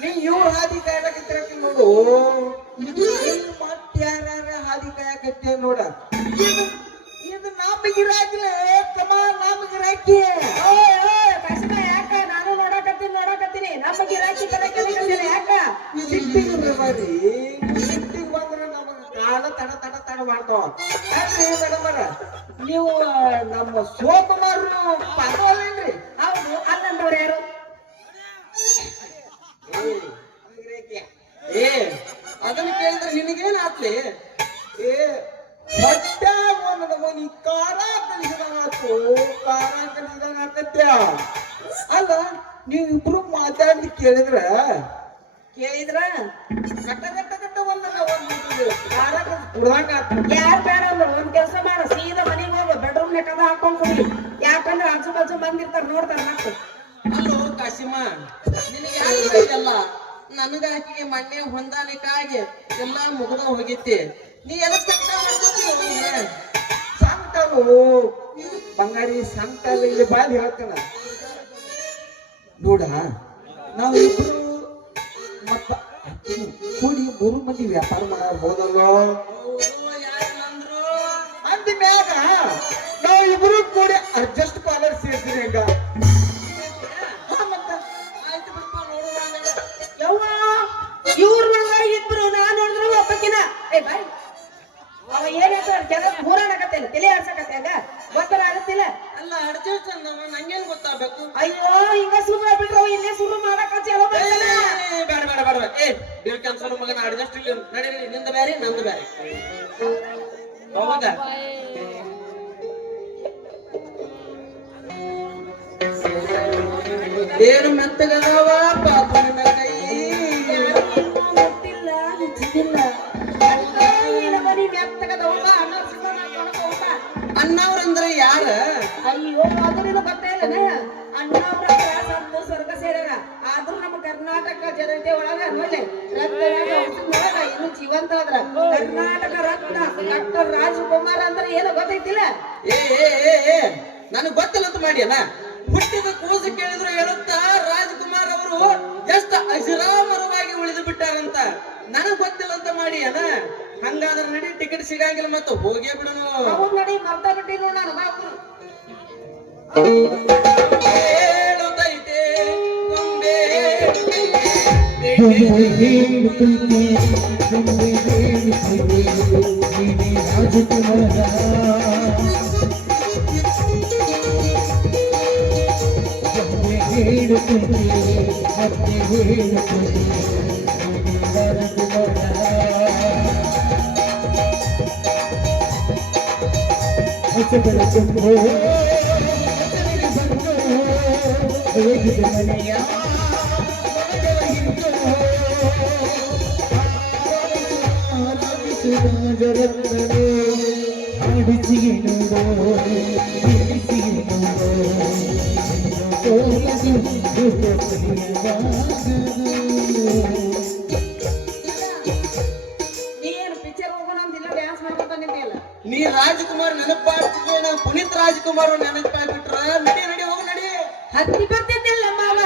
ನೀ ಇವ್ರ ಹಾದಿ ಕಾಯಕತ್ತಿ ನೋಡು, ಮತ್ತಾರ ಹಾದಿ ಕಾಯಕತ್ತೆ ನೋಡ. ಇದು ನಮ್ಮ ಗಿರಾಕಿಲ್ಲ ತಮ್ಮ, ನಮ್ಮ ಗಿರಾಕಿ. ಯಾಕ ನಾನು ನೋಡಕತ್ತೀನಿ ನಮ್ಮ ಗಿರಾಕಿ ಯಾಕ ಸಿಟ್ಟಿಗೆ ಬರ್ರಿ, ಸಿಟ್ಟಿಗೆ ಬಂದ್ರೆ ನಮಗ ಕಾಲ ತಡ ಮಾಡ್ತಾವ. ಅಲ್ರಿ ಮೇಡಮರ, ನೀವು ನಮ್ಮ ಶಿವಕುಮಾರ್ರು ಪಾತ್ರವಲ್ಲೇನ್ರಿ? ಹೌದು ಅಲ್ಲಂದವ್ರು ಯಾರು? ಏ ಅದನ್ನ ಕೇಳಿದ್ರೆ ನಿನಗೇನ್ ಆತ್ಲಿ? ಏ ಹೊಟ್ಯಾಗ ಒಂದು ನಮೂನಿ ಖಾರ ಕಲಿಸಿದಂಗಾಕತ್ಯ. ಅಲ್ಲ ನೀವು ಇಬ್ರು ಮಾತಾಡಿ ಕೇಳಿದ್ರ ಕಟ್ಟ ಒಂದು ಖಾರ ಕುಡ್ದಂಗ ಯಾರು ಬೇಡ ಅಂದ್ರು ಒಂದ್ ಕೆಲಸ ಮಾಡು, ಸೀದಾ ಮನೆಗೆ ಹೋಗು, ಬೆಡ್ರೂಮ್ ಕದ ಹಾಕೊಂಡ್ ಕುಡಿ. ಯಾಕಂದ್ರೆ ಆಜು ಬಾಜು ಬಂದಿರ್ತಾರ ನೋಡ್ತಾರ ಮಕ್ಕಳು. ಅಲ್ಲೋ ಕಾಶಿಮ, ನಿನಗೆ ಯಾಕಿಲ್ಲ? ನನಗ ಆಕಿಗೆ ಮೊನ್ನೆ ಹೊಂದಾಣಿಕಾಗಿ ಎಲ್ಲ ಮುಗಿದ ಹೋಗಿತ್ತಿ. ನೀ ಎದಕ್ ಸಂಕಟ ಮಾಡ್ಕೊತೀವಿ? ಸಂಕಟವು ಬಂಗಾರಿ ಸಂಕಟ ಇಲ್ಲಿ ಬಾಲಿ ಹೇಳ್ತಾನ ನೋಡ. ನಾವು ಇಬ್ರು ಮತ್ತ ಕೂಡಿ 3 ಮಂದಿ ವ್ಯಾಪಾರ ಮಾಡೋರು ಹೋದಲ್ಲೋ. ಅಂದ ಮ್ಯಾಗ ನಾವು ಇಬ್ರು ಕೂಡಿ ಅಡ್ಜಸ್ಟ್ ಪಾರ್ಲರ್ ಸೇರ್ತೀನಿ ಹೆಂಗ? ಇವ್ರ ಇಬ್ರು ನಾನು ನೋಡಿದ್ರು ಒಬ್ಬಕಿನ ಬಾಯ್ ಅವ ಏನ್ ಹೇಳ್ತಾರ ಕೆಲಸ ಮೂರಾಣಕತ್ತೇನೆ ತಲೆ ಆಡ್ಸಕತ್ತಾಗ ಗೊತ್ತರ ಆಗತ್ತಿಲ್ಲ. ಅಲ್ಲ ಅಡ್ಜಸ್ಟ್ ನಂಗೇನ್ ಗೊತ್ತಾಗಬೇಕು? ಅಯ್ಯೋ ಹಿಂಗ ಸುಮ್ಮನೆ ಬಿಟ್ರವ ಇಲ್ಲೇ ಶುರು ಮಾಡಕ ಚಲೋ ಬೇಡ ಏ ಬೇರೆ ಕೆಲಸ ಮಗನ ಅಡ್ಜಸ್ಟ್ ಇಲ್ಲ. ನಡಿ ನಿಂದ ಬ್ಯಾರೆ ನಂದು ಬ್ಯಾರೆ. ಹೌದಾ? ಏನು ಮೆತ್ತಗದವ ಪಾಪನ ಕೈ ಗೊತ್ತಿಲ್ಲ ನಿಜ್ಜಿಲ್ಲ ಮನಿ ಮೆತ್ತಗದವ ಅನ್ನ ಸಿದ್ಧ ಮಾಡ್ಕೊಳಕ ಹೋಗ. ಅನ್ನವ್ರಂದ್ರೆ ಯಾರ? ಅಯ್ಯೋ ಅದನ್ನ ಗೊತ್ತೇ ಇಲ್ಲನ. ಅಣ್ಣವ್ರ ಸಂತು ಸ್ವರ್ಗ ಸೇರಾರ. ಆದ್ರೂ ನಮ್ಮ ಕರ್ನಾಟಕ ಜನತೆ ಒಳಗ ನೋಡ್ಲೆ ರತ್ನ ಇನ್ನು ಜೀವಂತ ಆದ್ರ ಕರ್ನಾಟಕ ರತ್ನ ಡಾಕ್ಟರ್ ರಾಜ್ಕುಮಾರ್ ಅಂದ್ರೆ ಏನೋ ಗೊತ್ತೈತಿಲ್ಲ? ಏ ನನಗ್ ಗೊತ್ತಿಲ್ಲ ಅಂತ ಮಾಡ್ಯಾನ. ಹುಟ್ಟಿದ ಕೂಸು ಕೇಳಿದ್ರು ಹೇಳುತ್ತಾ ರಾಜ್ಕುಮಾರ್ ಅವರು ಎಷ್ಟು ಅಜರಾಮರವಾಗಿ ಉಳಿದು ಬಿಟ್ಟಾರಂತ. ನನಗ್ ಗೊತ್ತಿಲ್ಲ ಅಂತ ಮಾಡ್ಯಾನ. ಹಂಗಾದ್ರೆ ನಡಿ, ಟಿಕೆಟ್ ಸಿಗಂಗಿಲ್ಲ ಮತ್ತೆ ಹೋಗೇ ಬಿಡನು. ಅವ್ರು ನಡಿ ಮರ್ತ ಬಿಟ್ಟಿ ನೋಡ ನಾನು ಹೇಳುತ್ತೈತೆ ಗೊಂಬೆ ನೀನು ಪಿಕ್ಚರ್ ಹೋಗೋಣ ಅಂತಿಲ್ಲ ಡ್ಯಾನ್ಸ್ ಮಾಡ್ಕೊಂತ ನಿಂತಿಯಲ್ಲ. ನೀ ರಾಜ್ಕುಮಾರ್ ನೆನಪಾಗ್ತಿದ್ದೆ, ನಾವು ಪುನೀತ್ ರಾಜ್ಕುಮಾರ್ ನೆನಪಾಗ್ಬಿಟ್ರ. ನಡಿ ನಡಿ ಹೋಗು ನಡಿ. ಹತ್ತಿ ಬರ್ತಿದ್ದಿಲ್ಲ ಮಾವ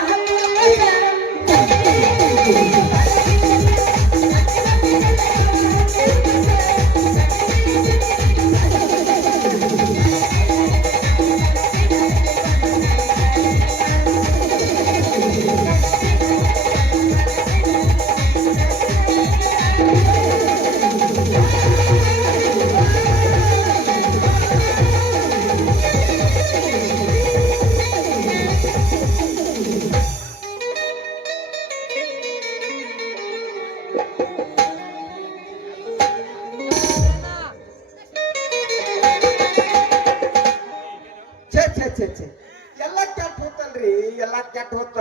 ಎಲ್ಲ ಕೆಟ್ಟ ಹೋತಲ್ರಿ, ಎಲ್ಲ ಕೆಟ್ಟ ಹೋತ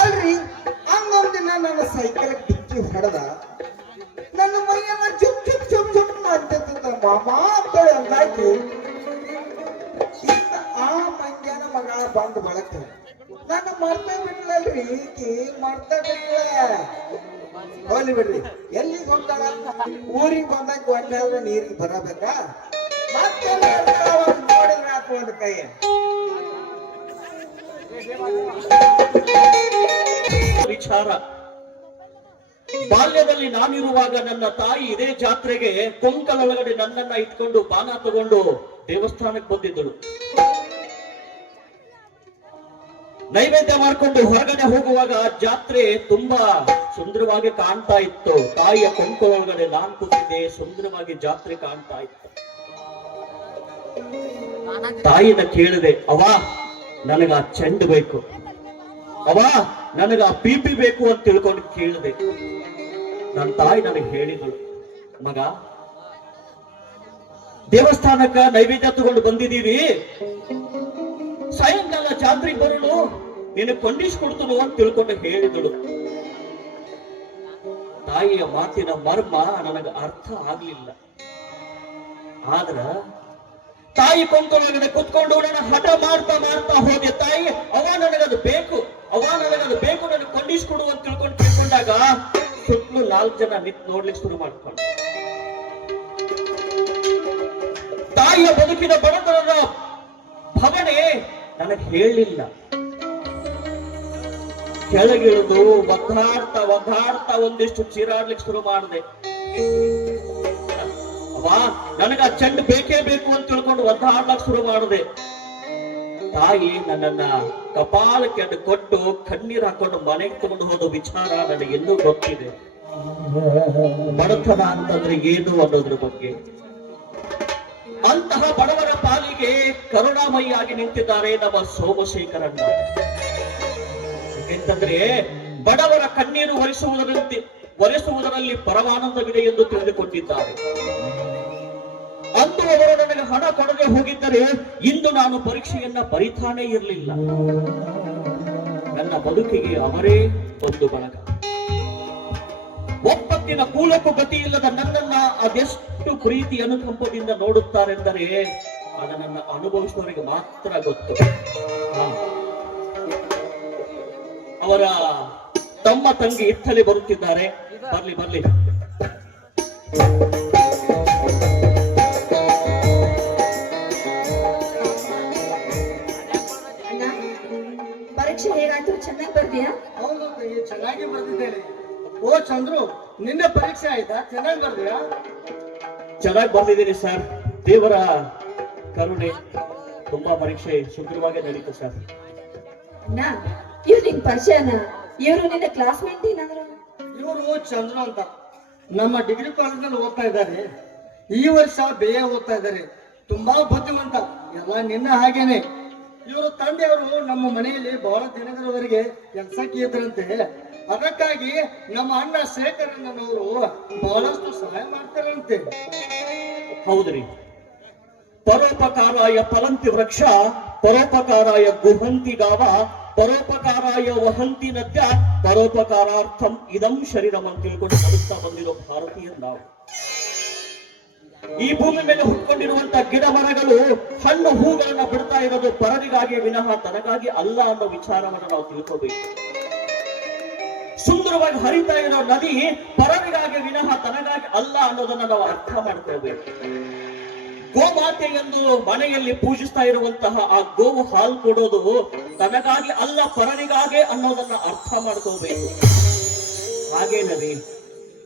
ಅಲ್ರಿ. ಹಂಗೊಂದಿನ ನನ್ನ ಸೈಕಲ್ ಡಿಕ್ಕಿ ಹೊಡೆದ ನನ್ನ ಮೈಯೆಲ್ಲ ಜುಪ್ ಜುಪ್ ಜುಪ್ ಜುಪ್ ಮಾಡ್ತಿದ್ದ ಮಾಮ ಅಂತೇಳಿ ಅಂದಾಕಿ ಆ ಮಂಗ್ಯನ ಮಗ ಬಂದು ಬಳಕ ನನ್ನ ಮರ್ತ ಬಿಡ್ಲಲ್ರಿ ಈಕಿ ಮರ್ತ ಬಿಡ್ಲ. ಹೋಗ್ಲಿ ಬಿಡ್ರಿ, ಎಲ್ಲಿಗೆ ಹೋಗ್ತಾಳ? ಊರಿಗೆ ಬಂದಾಗ ಒಂದಾದ್ರೆ ನೀರಿಗೆ ಬರಬೇಕಾ? ಮತ್ತೆ ನೋಡಿದ್ರೆ ಆತು ಒಂದು ಕೈ. ವಿಚಾರ, ಬಾಲ್ಯದಲ್ಲಿ ನಾನಿರುವಾಗ ನನ್ನ ತಾಯಿ ಇದೇ ಜಾತ್ರೆಗೆ ಕೊಂಕಲೊಳಗಡೆ ನನ್ನನ್ನ ಇಟ್ಕೊಂಡು ಬಾನ ತಗೊಂಡು ದೇವಸ್ಥಾನಕ್ಕೆ ಬಂದಿದ್ದಳು. ನೈವೇದ್ಯ ಮಾಡ್ಕೊಂಡು ಹೊರಗಡೆ ಹೋಗುವಾಗ ಜಾತ್ರೆ ತುಂಬಾ ಸುಂದರವಾಗಿ ಕಾಣ್ತಾ ಇತ್ತು. ತಾಯಿಯ ಕೊಂಕಲೊಳಗಡೆ ನಾನ್ ಕೂತಿದ್ದೆ, ಸುಂದರವಾಗಿ ಜಾತ್ರೆ ಕಾಣ್ತಾ ಇತ್ತು. ತಾಯಿನ ಕೇಳಿದೆ, ಅವ್ವ ನನಗ ಚೆಂಡು ಬೇಕು, ಅವ್ವ ನನಗ ಪಿಪಿ ಬೇಕು ಅಂತ ತಿಳ್ಕೊಂಡು ಕೇಳಿದೆ. ನನ್ನ ತಾಯಿ ನನಗೆ ಹೇಳಿದಳು, ಮಗ ದೇವಸ್ಥಾನಕ್ಕ ನೈವೇದ್ಯ ತಗೊಂಡು ಬಂದಿದ್ದೀವಿ, ಸಾಯಂಕಾಲ ಜಾತ್ರೆಗೆ ಬರಲು ನೀನು ಕೊಂಡಿಸ್ಕೊಡ್ತನು ಅಂತ ತಿಳ್ಕೊಂಡು ಹೇಳಿದಳು. ತಾಯಿಯ ಮಾತಿನ ಮರ್ಮ ನನಗೆ ಅರ್ಥ ಆಗ್ಲಿಲ್ಲ. ಆದ್ರ ತಾಯಿ ಕೊಂಕೊಳಗಡೆ ಕುತ್ಕೊಂಡು ನನ್ನ ಹಠ ಮಾಡ್ತಾ ಮಾಡ್ತಾ ಹೋದೆ. ತಾಯಿ ಅವ ನನಗದು ಬೇಕು, ಅವ ನನಗದು ಬೇಕು, ನನಗೆ ಕೊಂಡಿಸ್ಕೊಡು ಅಂತ ತಿಳ್ಕೊಂಡು ಕೇಳ್ಕೊಂಡಾಗ ಸುತ್ತಲೂ 4 ಜನ ನಿಂತು ನೋಡ್ಲಿಕ್ಕೆ ಶುರು ಮಾಡ್ಕೊಂಡು, ತಾಯಿಯ ಬದುಕಿನ ಬಡತನದ ಭವನೆ ನನಗೆ ಹೇಳಲಿಲ್ಲ. ಕೆಳಗಿಳಿದು ಒದ್ದಾಡ್ತಾ ಒದ್ದಾಡ್ತಾ ಒಂದಿಷ್ಟು ಚೀರಾಡ್ಲಿಕ್ಕೆ ಶುರು ಮಾಡಿದೆ. ಅವಾ ನನಗ ಚೆಂಡು ಬೇಕೇ ಬೇಕು ಅಂತ ತಿಳ್ಕೊಂಡು ಒದ್ದಾಡ್ಲಿಕ್ಕೆ ಶುರು ಮಾಡಿದೆ. ತಾಯಿ ನನ್ನನ್ನ ಕಪಾಲಕ್ಕೆ ಅದು ಕೊಟ್ಟು ಕಣ್ಣೀರು ಹಾಕೊಂಡು ಮನೆಗೆ ತಗೊಂಡು ಹೋದ ವಿಚಾರ ನನಗೆ ಇನ್ನೂ ಗೊತ್ತಿದೆ. ಬಡತನ ಅಂತಂದ್ರೆ ಏನು ಅನ್ನೋದ್ರ ಬಗ್ಗೆ. ಅಂತಹ ಬಡವರ ಪಾಲಿಗೆ ಕರುಣಾಮಯಿಯಾಗಿ ನಿಂತಿದ್ದಾರೆ ನಮ್ಮ ಸೋಮಶೇಖರಣ್ಣ. ಯಾಕೆಂತಂದ್ರೆ ಬಡವರ ಕಣ್ಣೀರು ಒರೆಸುವುದರಲ್ಲಿ ಪರಮಾನಂದವಿದೆ ಎಂದು ತಿಳಿದುಕೊಂಡಿದ್ದಾರೆ. ಅಂದು ಅವರು ನನಗೆ ಹಣ ಕೊಡದೆ ಹೋಗಿದ್ದರೆ ಇಂದು ನಾನು ಪರೀಕ್ಷೆಯನ್ನ ಬರಿತಾನೇ ಇರಲಿಲ್ಲ. ನನ್ನ ಬದುಕಿಗೆ ಅವರೇ ಒಂದು ಬಳಗ. ಒಪ್ಪತ್ತಿನ ಕೂಲಕ್ಕೂ ಗತಿ ಇಲ್ಲದ ನನ್ನನ್ನ ಅದೆಷ್ಟು ಪ್ರೀತಿ ಅನುಕಂಪದಿಂದ ನೋಡುತ್ತಾರೆಂದರೆ ಅದನ್ನ ಅನುಭವಿಸುವವರಿಗೆ ಮಾತ್ರ ಗೊತ್ತು. ಅವರ ತಮ್ಮ ತಂಗಿ ಇತ್ತಲೆ ಬರುತ್ತಿದ್ದಾರೆ. ಬರ್ಲಿ ಬರ್ಲಿ. ಪರೀಕ್ಷೆ ಹೇಗಾಯ್ತು? ಚೆನ್ನಾಗಿ ಬರ್ತೀಯಾ? ಹೌದು, ಚೆನ್ನಾಗಿ ಬರ್ದಿದ್ದೇನೆ. ಓ ಚಂದ್ರು, ನಿನ್ನೆ ಪರೀಕ್ಷೆ ಆಯ್ತಾ? ಚೆನ್ನಾಗಿ ಬರ್ದಿಯಾ? ಚೆನ್ನಾಗಿ ಬರ್ದಿದ್ದೀನಿ ಸರ್, ದೇವರ ಕರುಣೆ. ತುಂಬಾ ಪರೀಕ್ಷೆ ಸುಂದರವಾಗಿ ನಡೀತು ಸರ್. ಅಣ್ಣ, ಇವ್ರು ನಿನ್ ಪರಿಚಯನ? ಇವರು ನಿನ್ನ ಕ್ಲಾಸ್ಮೇಟ್ ಏನಾದ್ರು? ಇವರು ಚಂದ್ರು ಅಂತ ನಮ್ಮ ಡಿಗ್ರಿ ಕಾಲೇಜಲ್ಲಿ ಓದ್ತಾ ಇದ್ದಾರೆ. ಈ ವರ್ಷ BA ಓದ್ತಾ ಇದ್ದಾರೆ. ತುಂಬಾ ಬುದ್ಧಿವಂತ, ಎಲ್ಲ ನಿನ್ನ ಹಾಗೇನೆ. ಇವರು ತಂದೆಯವರು ನಮ್ಮ ಮನೆಯಲ್ಲಿ ಬಹಳ ದಿನಗಳವರೆಗೆ ಕೆಲಸಕ್ಕೆ ಇದ್ರಂತೆ. ಅದಕ್ಕಾಗಿ ನಮ್ಮ ಅಣ್ಣ ಶೇಖರಣ್ಣನವರು ಬಹಳಷ್ಟು ಸಹಾಯ ಮಾಡ್ತಾರಂತೆ. ಹೌದ್ರಿ, ಪರೋಪಕಾರಾಯ ಫಲಂತಿ ವೃಕ್ಷ, ಪರೋಪಕಾರಾಯ ಗುಹಂತಿ ಗಾವ, ಪರೋಪಕಾರಾಯ ವಹಂತಿ ನದ್ಯ, ಪರೋಪಕಾರಾರ್ಥಂ ಇದಂ ಶರೀರಂ ಅಂತ ತಿಳ್ಕೊಂಡು ಬದುಕ್ತಾ ಬಂದಿರೋ ಭಾರತೀಯ ನಾವು. ಈ ಭೂಮಿ ಮೇಲೆ ಹುಟ್ಕೊಂಡಿರುವಂತ ಗಿಡ ಮರಗಳು ಹಣ್ಣು ಹೂಗಳನ್ನ ಬಿಡ್ತಾ ಇರೋದು ಪರರಿಗಾಗಿ ವಿನಃ ತನಗಾಗಿ ಅಲ್ಲ ಅನ್ನೋ ವಿಚಾರವನ್ನು ನಾವು ತಿಳ್ಕೋಬೇಕು. ಸುಂದರವಾಗಿ ಹರಿತಾ ಇರೋ ನದಿ ಪರರಿಗಾಗಿ ವಿನಃ ತನಗಾಗಿ ಅಲ್ಲ ಅನ್ನೋದನ್ನ ನಾವು ಅರ್ಥ ಮಾಡ್ಕೋಬೇಕು. ಗೋಮಾತೆ ಎಂದು ಮನೆಯಲ್ಲಿ ಪೂಜಿಸ್ತಾ ಇರುವಂತಹ ಆ ಗೋವು ಹಾಲು ಕೊಡೋದು ತನಗಾಗಿ ಅಲ್ಲ ಪರರಿಗಾಗಿ ಅನ್ನೋದನ್ನ ಅರ್ಥ ಮಾಡ್ಕೋಬೇಕು. ಹಾಗೇನರಿ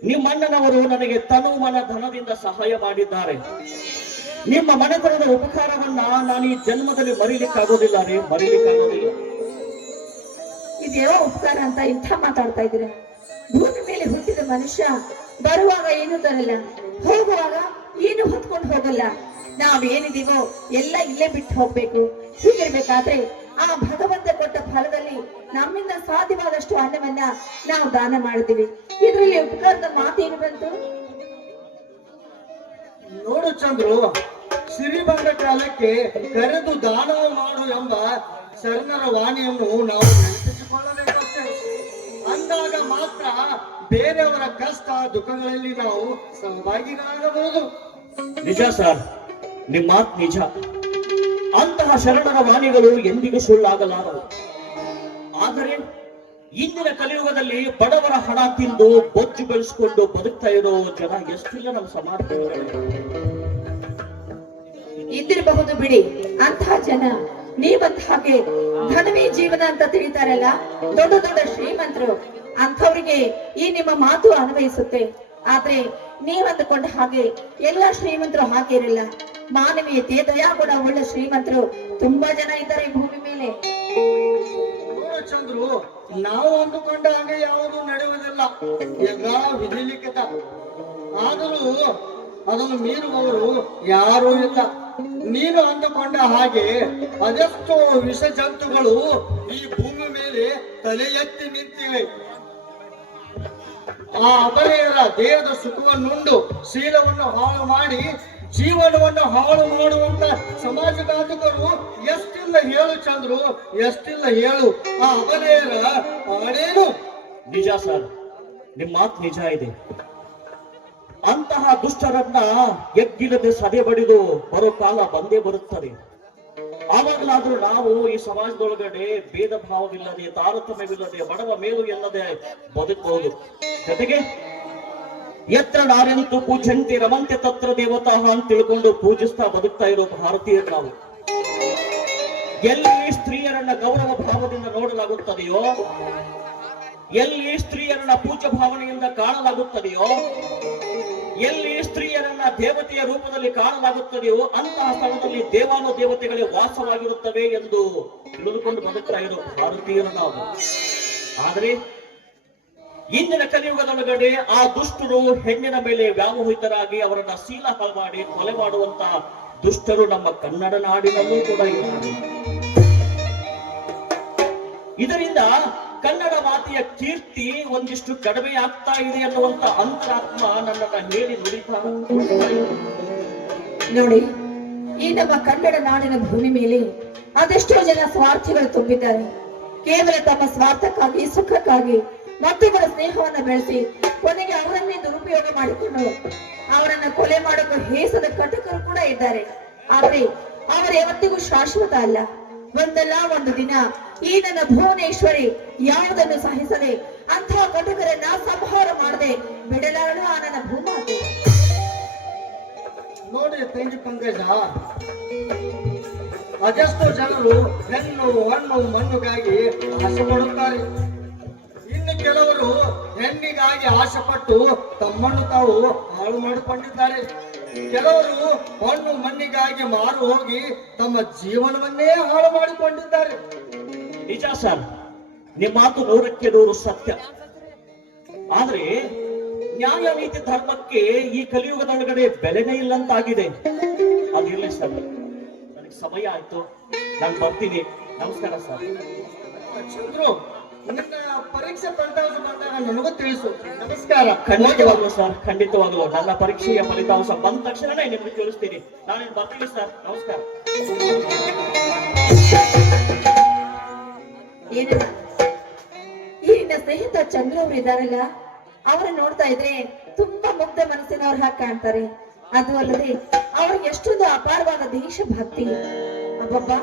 ನಿಮ್ಮಣ್ಣನವರು ನನಗೆ ತನು ಮನ ಧನದಿಂದ ಸಹಾಯ ಮಾಡಿದ್ದಾರೆ. ನಿಮ್ಮ ಮನೆತನದ ಉಪಕಾರವನ್ನ ನಾನು ಈ ಜನ್ಮದಲ್ಲಿ ಮರಿಲಿಕ್ಕಾಗೋದಿಲ್ಲ ರೀ, ಮರಿಲಿಕ್ಕಾಗೋದಿಲ್ಲ. ಇದೇನೋ ಉಪಕಾರ ಅಂತ ಇಂಥ ಮಾತಾಡ್ತಾ ಇದ್ದೀರ? ಭೂಮಿ ಮೇಲೆ ಹುಟ್ಟಿದ ಮನುಷ್ಯ ಬರುವಾಗ ಏನು ತರಲ್ಲ, ಹೋಗುವಾಗ ಏನು ಹೊತ್ಕೊಂಡು ಹೋಗಲ್ಲ. ನಾವೇನಿದೀವೋ ಎಲ್ಲ ಇಲ್ಲೇ ಬಿಟ್ಟು ಹೋಗ್ಬೇಕು. ಹೀಗಿರ್ಬೇಕಾದ್ರೆ ಆ ಭಗವಂತ ಕೊಟ್ಟ ಫಲದಲ್ಲಿ ನಮ್ಮಿಂದ ಸಾಧ್ಯವಾದಷ್ಟು ಅನ್ನವನ್ನ ನಾವು ದಾನ ಮಾಡಿದೀವಿ. ಇದ್ರಲ್ಲಿ ಉಪಕಾರದ ಮಾತೇನು ಬಂತು? ನೋಡು ಚಂದ್ರು, ಸಿರಿ ಬಂದ ಕಾಲಕ್ಕೆ ಕರೆದು ದಾನ ಮಾಡು ಎಂಬ ಶರಣರ ವಾಣಿಯನ್ನು ನಾವು ನೆನಪಿಸಿಕೊಳ್ಳಬೇಕಷ್ಟೇ. ಅಂದ ಬಂದಾಗ ಮಾತ್ರ ಬೇರೆಯವರ ಕಷ್ಟ ದುಃಖಗಳಲ್ಲಿ ನಾವು ಸಹಭಾಗಿಗಳಾಗಬಹುದು. ನಿಜ ಸರ್, ನಿಮ್ಮ ಮಾತು ನಿಜ. ಅಂತಹ ಶರಣರ ವಾಣಿಗಳು ಎಂದಿಗೂ ಸುಳ್ಳಾಗಲಾರವು. ಆದರೆ ಇಂದಿನ ಕಲಿಯುಗದಲ್ಲಿ ಬಡವರ ಹಣ ತಿಂದು ಬೊಜ್ಜು ಬೆಳೆಸಿಕೊಂಡು ಬದುಕ್ತಾ ಇರೋ ಜನ ಎಷ್ಟಿಲ್ಲ ನಮ್ಮ ಸಮಾಜದಲ್ಲಿ. ಇದ್ದಿರಬಹುದು ಬಿಡಿ, ಅಂತಹ ಜನ ನೀವಂತ ಹಾಗೆ ಧನವೇ ಜೀವನ ಅಂತ ತಿಳಿತಾರಲ್ಲ ದೊಡ್ಡ ದೊಡ್ಡ ಶ್ರೀಮಂತರು, ಅಂಥವ್ರಿಗೆ ಈ ನಿಮ್ಮ ಮಾತು ಅನ್ವಯಿಸುತ್ತೆ. ಆದ್ರೆ ನೀವಂದುಕೊಂಡ ಹಾಗೆ ಎಲ್ಲಾ ಶ್ರೀಮಂತರು ಹಾಗೆ ಇರಲ್ಲ. ಮಾನವೀಯತೆ ದಯಾಗುಣ ಉಳ್ಳ ಶ್ರೀಮಂತರು ತುಂಬಾ ಜನ ಇದ್ದಾರೆ ಈ ಭೂಮಿ ಮೇಲೆ. ನೋಡು ಚಂದ್ರು, ನಾವು ಅಂದುಕೊಂಡ ಹಾಗೆ ಯಾವುದು ನಡೆಯುವುದಿಲ್ಲ, ಎಲ್ಲ ವಿಧಿಲಿಖಿತ. ಆದರೂ ಅದನ್ನು ಮೀರುವವರು ಯಾರೂ ಇಲ್ಲ. ನೀನು ಅಂದುಕೊಂಡ ಹಾಗೆ ಅದೆಷ್ಟೋ ವಿಷ ಜಂತುಗಳು ಈ ಭೂಮಿ ಮೇಲೆ ತಲೆ ಎತ್ತಿ ನಿಂತಿವೆ. ಆ ಅಬಲೆಯರ ದೇಹದ ಸುಖವನ್ನುಂಡು ಶೀಲವನ್ನು ಹಾಳು ಮಾಡಿ ಜೀವನವನ್ನು ಹಾಳು ಮಾಡುವಂತ ಸಮಾಜಘಾತಕರು ಎಷ್ಟಿಲ್ಲ ಹೇಳು ಚಂದ್ರು, ಎಷ್ಟಿಲ್ಲ ಹೇಳು. ಆ ಅಬಲೆಯರ ಆಡೇನು. ನಿಜ ಸರ್, ನಿಮ್ಮ ಮಾತು ನಿಜ ಇದೆ. ಅಂತಹ ದುಷ್ಟರನ್ನ ಎಗ್ಗಿಲ್ಲದೆ ಸದೆ ಬಡಿದು ಬರೋ ಕಾಲ ಬಂದೇ ಬರುತ್ತದೆ. ಆವಾಗಲಾದ್ರೂ ನಾವು ಈ ಸಮಾಜದೊಳಗಡೆ ಭೇದ ಭಾವವಿಲ್ಲದೆ, ತಾರತಮ್ಯವಿಲ್ಲದೆ, ಬಡವ ಮೇಲು ಎನ್ನದೆ ಬದುಕಬಹುದು. ಜೊತೆಗೆ ಎತ್ರ ನಾರ್ಯಂತು ಪೂಜಂತೆ ರಮಂತೆ ತತ್ರ ದೇವತಾ ಅಂತ ತಿಳ್ಕೊಂಡು ಪೂಜಿಸ್ತಾ ಬದುಕ್ತಾ ಇರೋ ಭಾರತೀಯರು ನಾವು. ಎಲ್ಲಿ ಸ್ತ್ರೀಯರನ್ನ ಗೌರವ ಭಾವದಿಂದ ನೋಡಲಾಗುತ್ತದೆಯೋ, ಎಲ್ಲಿ ಸ್ತ್ರೀಯರನ್ನ ಪೂಜ್ಯ ಭಾವನೆಯಿಂದ ಕಾಣಲಾಗುತ್ತದೆಯೋ, ಎಲ್ಲಿ ಸ್ತ್ರೀಯರನ್ನ ದೇವತೆಯ ರೂಪದಲ್ಲಿ ಕಾಣಲಾಗುತ್ತದೆಯೋ ಅಂತಹ ಸ್ಥಳದಲ್ಲಿ ದೇವಾನು ದೇವತೆಗಳೇ ವಾಸವಾಗಿರುತ್ತವೆ ಎಂದು ತಿಳಿದುಕೊಂಡು ಬದುಕ್ತಾ ಇರೋ ಭಾರತೀಯರು ನಾವು. ಆದರೆ ಇಂದಿನ ಕಲಿಯುಗದೊಳಗಡೆ ಆ ದುಷ್ಟರು ಹೆಣ್ಣಿನ ಮೇಲೆ ವ್ಯಾಮೋಹಿತರಾಗಿ ಅವರನ್ನ ಶೀಲ ಹಾಳು ಮಾಡಿ ಕೊಲೆ ಮಾಡುವಂತ ದುಷ್ಟರು ನಮ್ಮ ಕನ್ನಡ ನಾಡಿನಲ್ಲೂ ಕೂಡ ಇದ್ದಾರೆ. ಇದರಿಂದ ಕನ್ನಡ ಮಾತೆಯ ಕೀರ್ತಿ ಒಂದಿಷ್ಟು ಕಡಿಮೆ ಆಗ್ತಾ ಇದೆ ಅನ್ನುವಂತ ಅಂತರಾತ್ಮ ನನ್ನನ್ನ ಹೇಳಿ ನುಡಿತಾ ನೋಡಿ, ಈ ನಮ್ಮ ಕನ್ನಡ ನಾಡಿನ ಭೂಮಿ ಮೇಲೆ ಅದೆಷ್ಟೋ ಜನ ಸ್ವಾರ್ಥಿಗಳು ತುಂಬಿದ್ದಾರೆ. ಕೇವಲ ತಮ್ಮ ಸ್ವಾರ್ಥಕ್ಕಾಗಿ, ಸುಖಕ್ಕಾಗಿ ಮತ್ತೊಬ್ಬರ ಸ್ನೇಹವನ್ನ ಬೆಳೆಸಿ ಕೊನೆಗೆ ಅವರನ್ನೇ ದುರುಪಯೋಗ ಮಾಡಿಕೊಂಡು ಅವರನ್ನ ಕೊಲೆ ಮಾಡೋಕೆ ಹೇಸದ ಕಟಕರು ಕೂಡ ಇದ್ದಾರೆ. ಆದ್ರೆ ಅವರು ಯಾವತ್ತಿಗೂ ಶಾಶ್ವತ ಅಲ್ಲ. ಒಂದಲ್ಲ ಒಂದು ದಿನ ಈ ನನ್ನ ಭುವನೇಶ್ವರಿ ಯಾವುದನ್ನು ಸಹಿಸದೆ ಅಂತಹ ಕಟಕರನ್ನ ಸಂಹಾರ ಮಾಡದೆ ಬಿಡಲಾರಳು ಆ ನನ್ನ ಭೂಮಾತೆ. ನೋಡಿ ತಂಗಿ ಪಂಕಜ, ಅದೆಷ್ಟೋ ಜನರು ಹೆಣ್ಣು ಹಣ್ಣು ಮಣ್ಣುಗಾಗಿ ಆಸೆ ಪಡುತ್ತಾರೆ. ಇನ್ನು ಕೆಲವರು ಹೆಣ್ಣಿಗಾಗಿ ಆಸೆ ಪಟ್ಟು ತಮ್ಮನ್ನು ತಾವು ಹಾಳು ಮಾಡಿಕೊಂಡಿದ್ದಾರೆ. ಕೆಲವರು ಹಣ್ಣು ಮಣ್ಣಿಗಾಗಿ ಮಾರು ಹೋಗಿ ತಮ್ಮ ಜೀವನವನ್ನೇ ಹಾಳು ಮಾಡಿಕೊಂಡಿದ್ದಾರೆ. ನಿಜ ಸರ್, ನಿಮ್ಮ ಮಾತು 100% ಸತ್ಯ. ಆದ್ರೆ ನ್ಯಾಯ ನೀತಿ ಧರ್ಮಕ್ಕೆ ಈ ಕಲಿಯುಗದೊಳಗಡೆ ಬೆಲೆನೇ ಇಲ್ಲಂತಾಗಿದೆ. ಅದಿರಲಿ ಸರ್, ನನಗೆ ಸಮಯ ಆಯ್ತು, ನಾನು ಬರ್ತೀನಿ. ನಮಸ್ಕಾರ ಸರ್. ಚಂದ್ರು, ನಿನ್ನ ಪರೀಕ್ಷೆ ಫಲಿತಾಂಶ ಬಂದಾಗ ನನಗೂ ತಿಳಿಸು. ನಮಸ್ಕಾರ. ಖಂಡಿತವಾಗ್ಲೂ ಸರ್, ಖಂಡಿತವಾಗ್ಲೂ ನನ್ನ ಪರೀಕ್ಷೆಯ ಫಲಿತಾಂಶ ಬಂದ ತಕ್ಷಣನೇ ನಿಮ್ಗೆ ತಿಳಿಸ್ತೀನಿ. ನಾನು ಬರ್ತೀನಿ ಸರ್. ನಮಸ್ಕಾರ. ಏನಿಲ್ಲ, ಈ ನನ್ನ ಸ್ನೇಹಿತ ಚಂದ್ರ ಅವರು ಇದ್ದಾರಲ್ಲ, ಅವ್ರ ನೋಡ್ತಾ ಇದ್ರೆ ತುಂಬಾ ಮುಗ್ಧ ಮನಸ್ಸಿನವ್ರ ಹಾಗೆ ಕಾಣ್ತಾರೆ. ಅದು ಅಲ್ಲದೆ ಅವ್ರಿಗೆ ಎಷ್ಟೊಂದು ಅಪಾರವಾದ ದೇಶಭಕ್ತಿ. ಅಬ್ಬಬ್ಬಾ,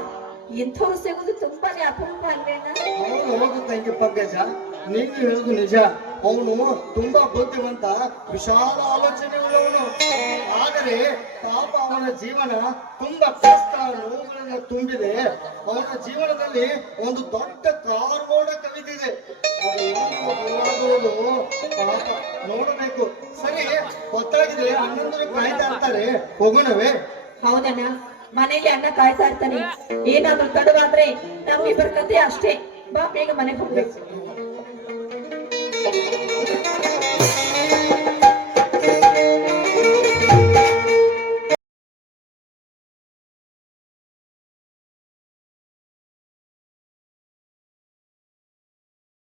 ಇಂಥವ್ರು ಸಿಗೋದು ತುಂಬಾನೇ ಅಪರೂಪ ಅಲ್ವೇನ? ಹೌದು ತಂಗಿ ಪಂಕಜ, ನೀನು ಹೇಳುದು ನಿಜ. ಅವನು ತುಂಬಾ ಬುದ್ಧಿವಂತ, ವಿಶಾಲ ಆಲೋಚನೆ ಉಳ್ಳವನು. ಆದರೆ ಪಾಪ ಅವನ ಜೀವನ ತುಂಬಾ ಕಷ್ಟ ನೋವುಗಳಿಂದ ತುಂಬಿದೆ. ಅವನ ಜೀವನದಲ್ಲಿ ಒಂದು ದೊಡ್ಡ ಕಾರ್ಮೋಡ ಕವಿದಿದೆ. ಅದು ಪಾಪ ನೋಡಬೇಕು. ಸರಿ, ಗೊತ್ತಾಗಿದೆ. ಹನ್ನೊಂದರ ಕಾಯ್ತಾ ಇರ್ತಾರೆ, ಹೋಗೋಣವೇ? ಹೌದಣ್ಣ, ಮನೆಯಲ್ಲಿ ಅಣ್ಣ ಕಾಯ್ತಾ ಇರ್ತಾನೆ. ಏನಾದ್ರೂ ತಡವಾದ್ರೆ ನಮ್ಮಿಬ್ಬರ ಕತೆ ಅಷ್ಟೇ. ಬಾ, ಬೇಗ ಮನೆಗೆ ಹೋಗ್ಬೇಕು.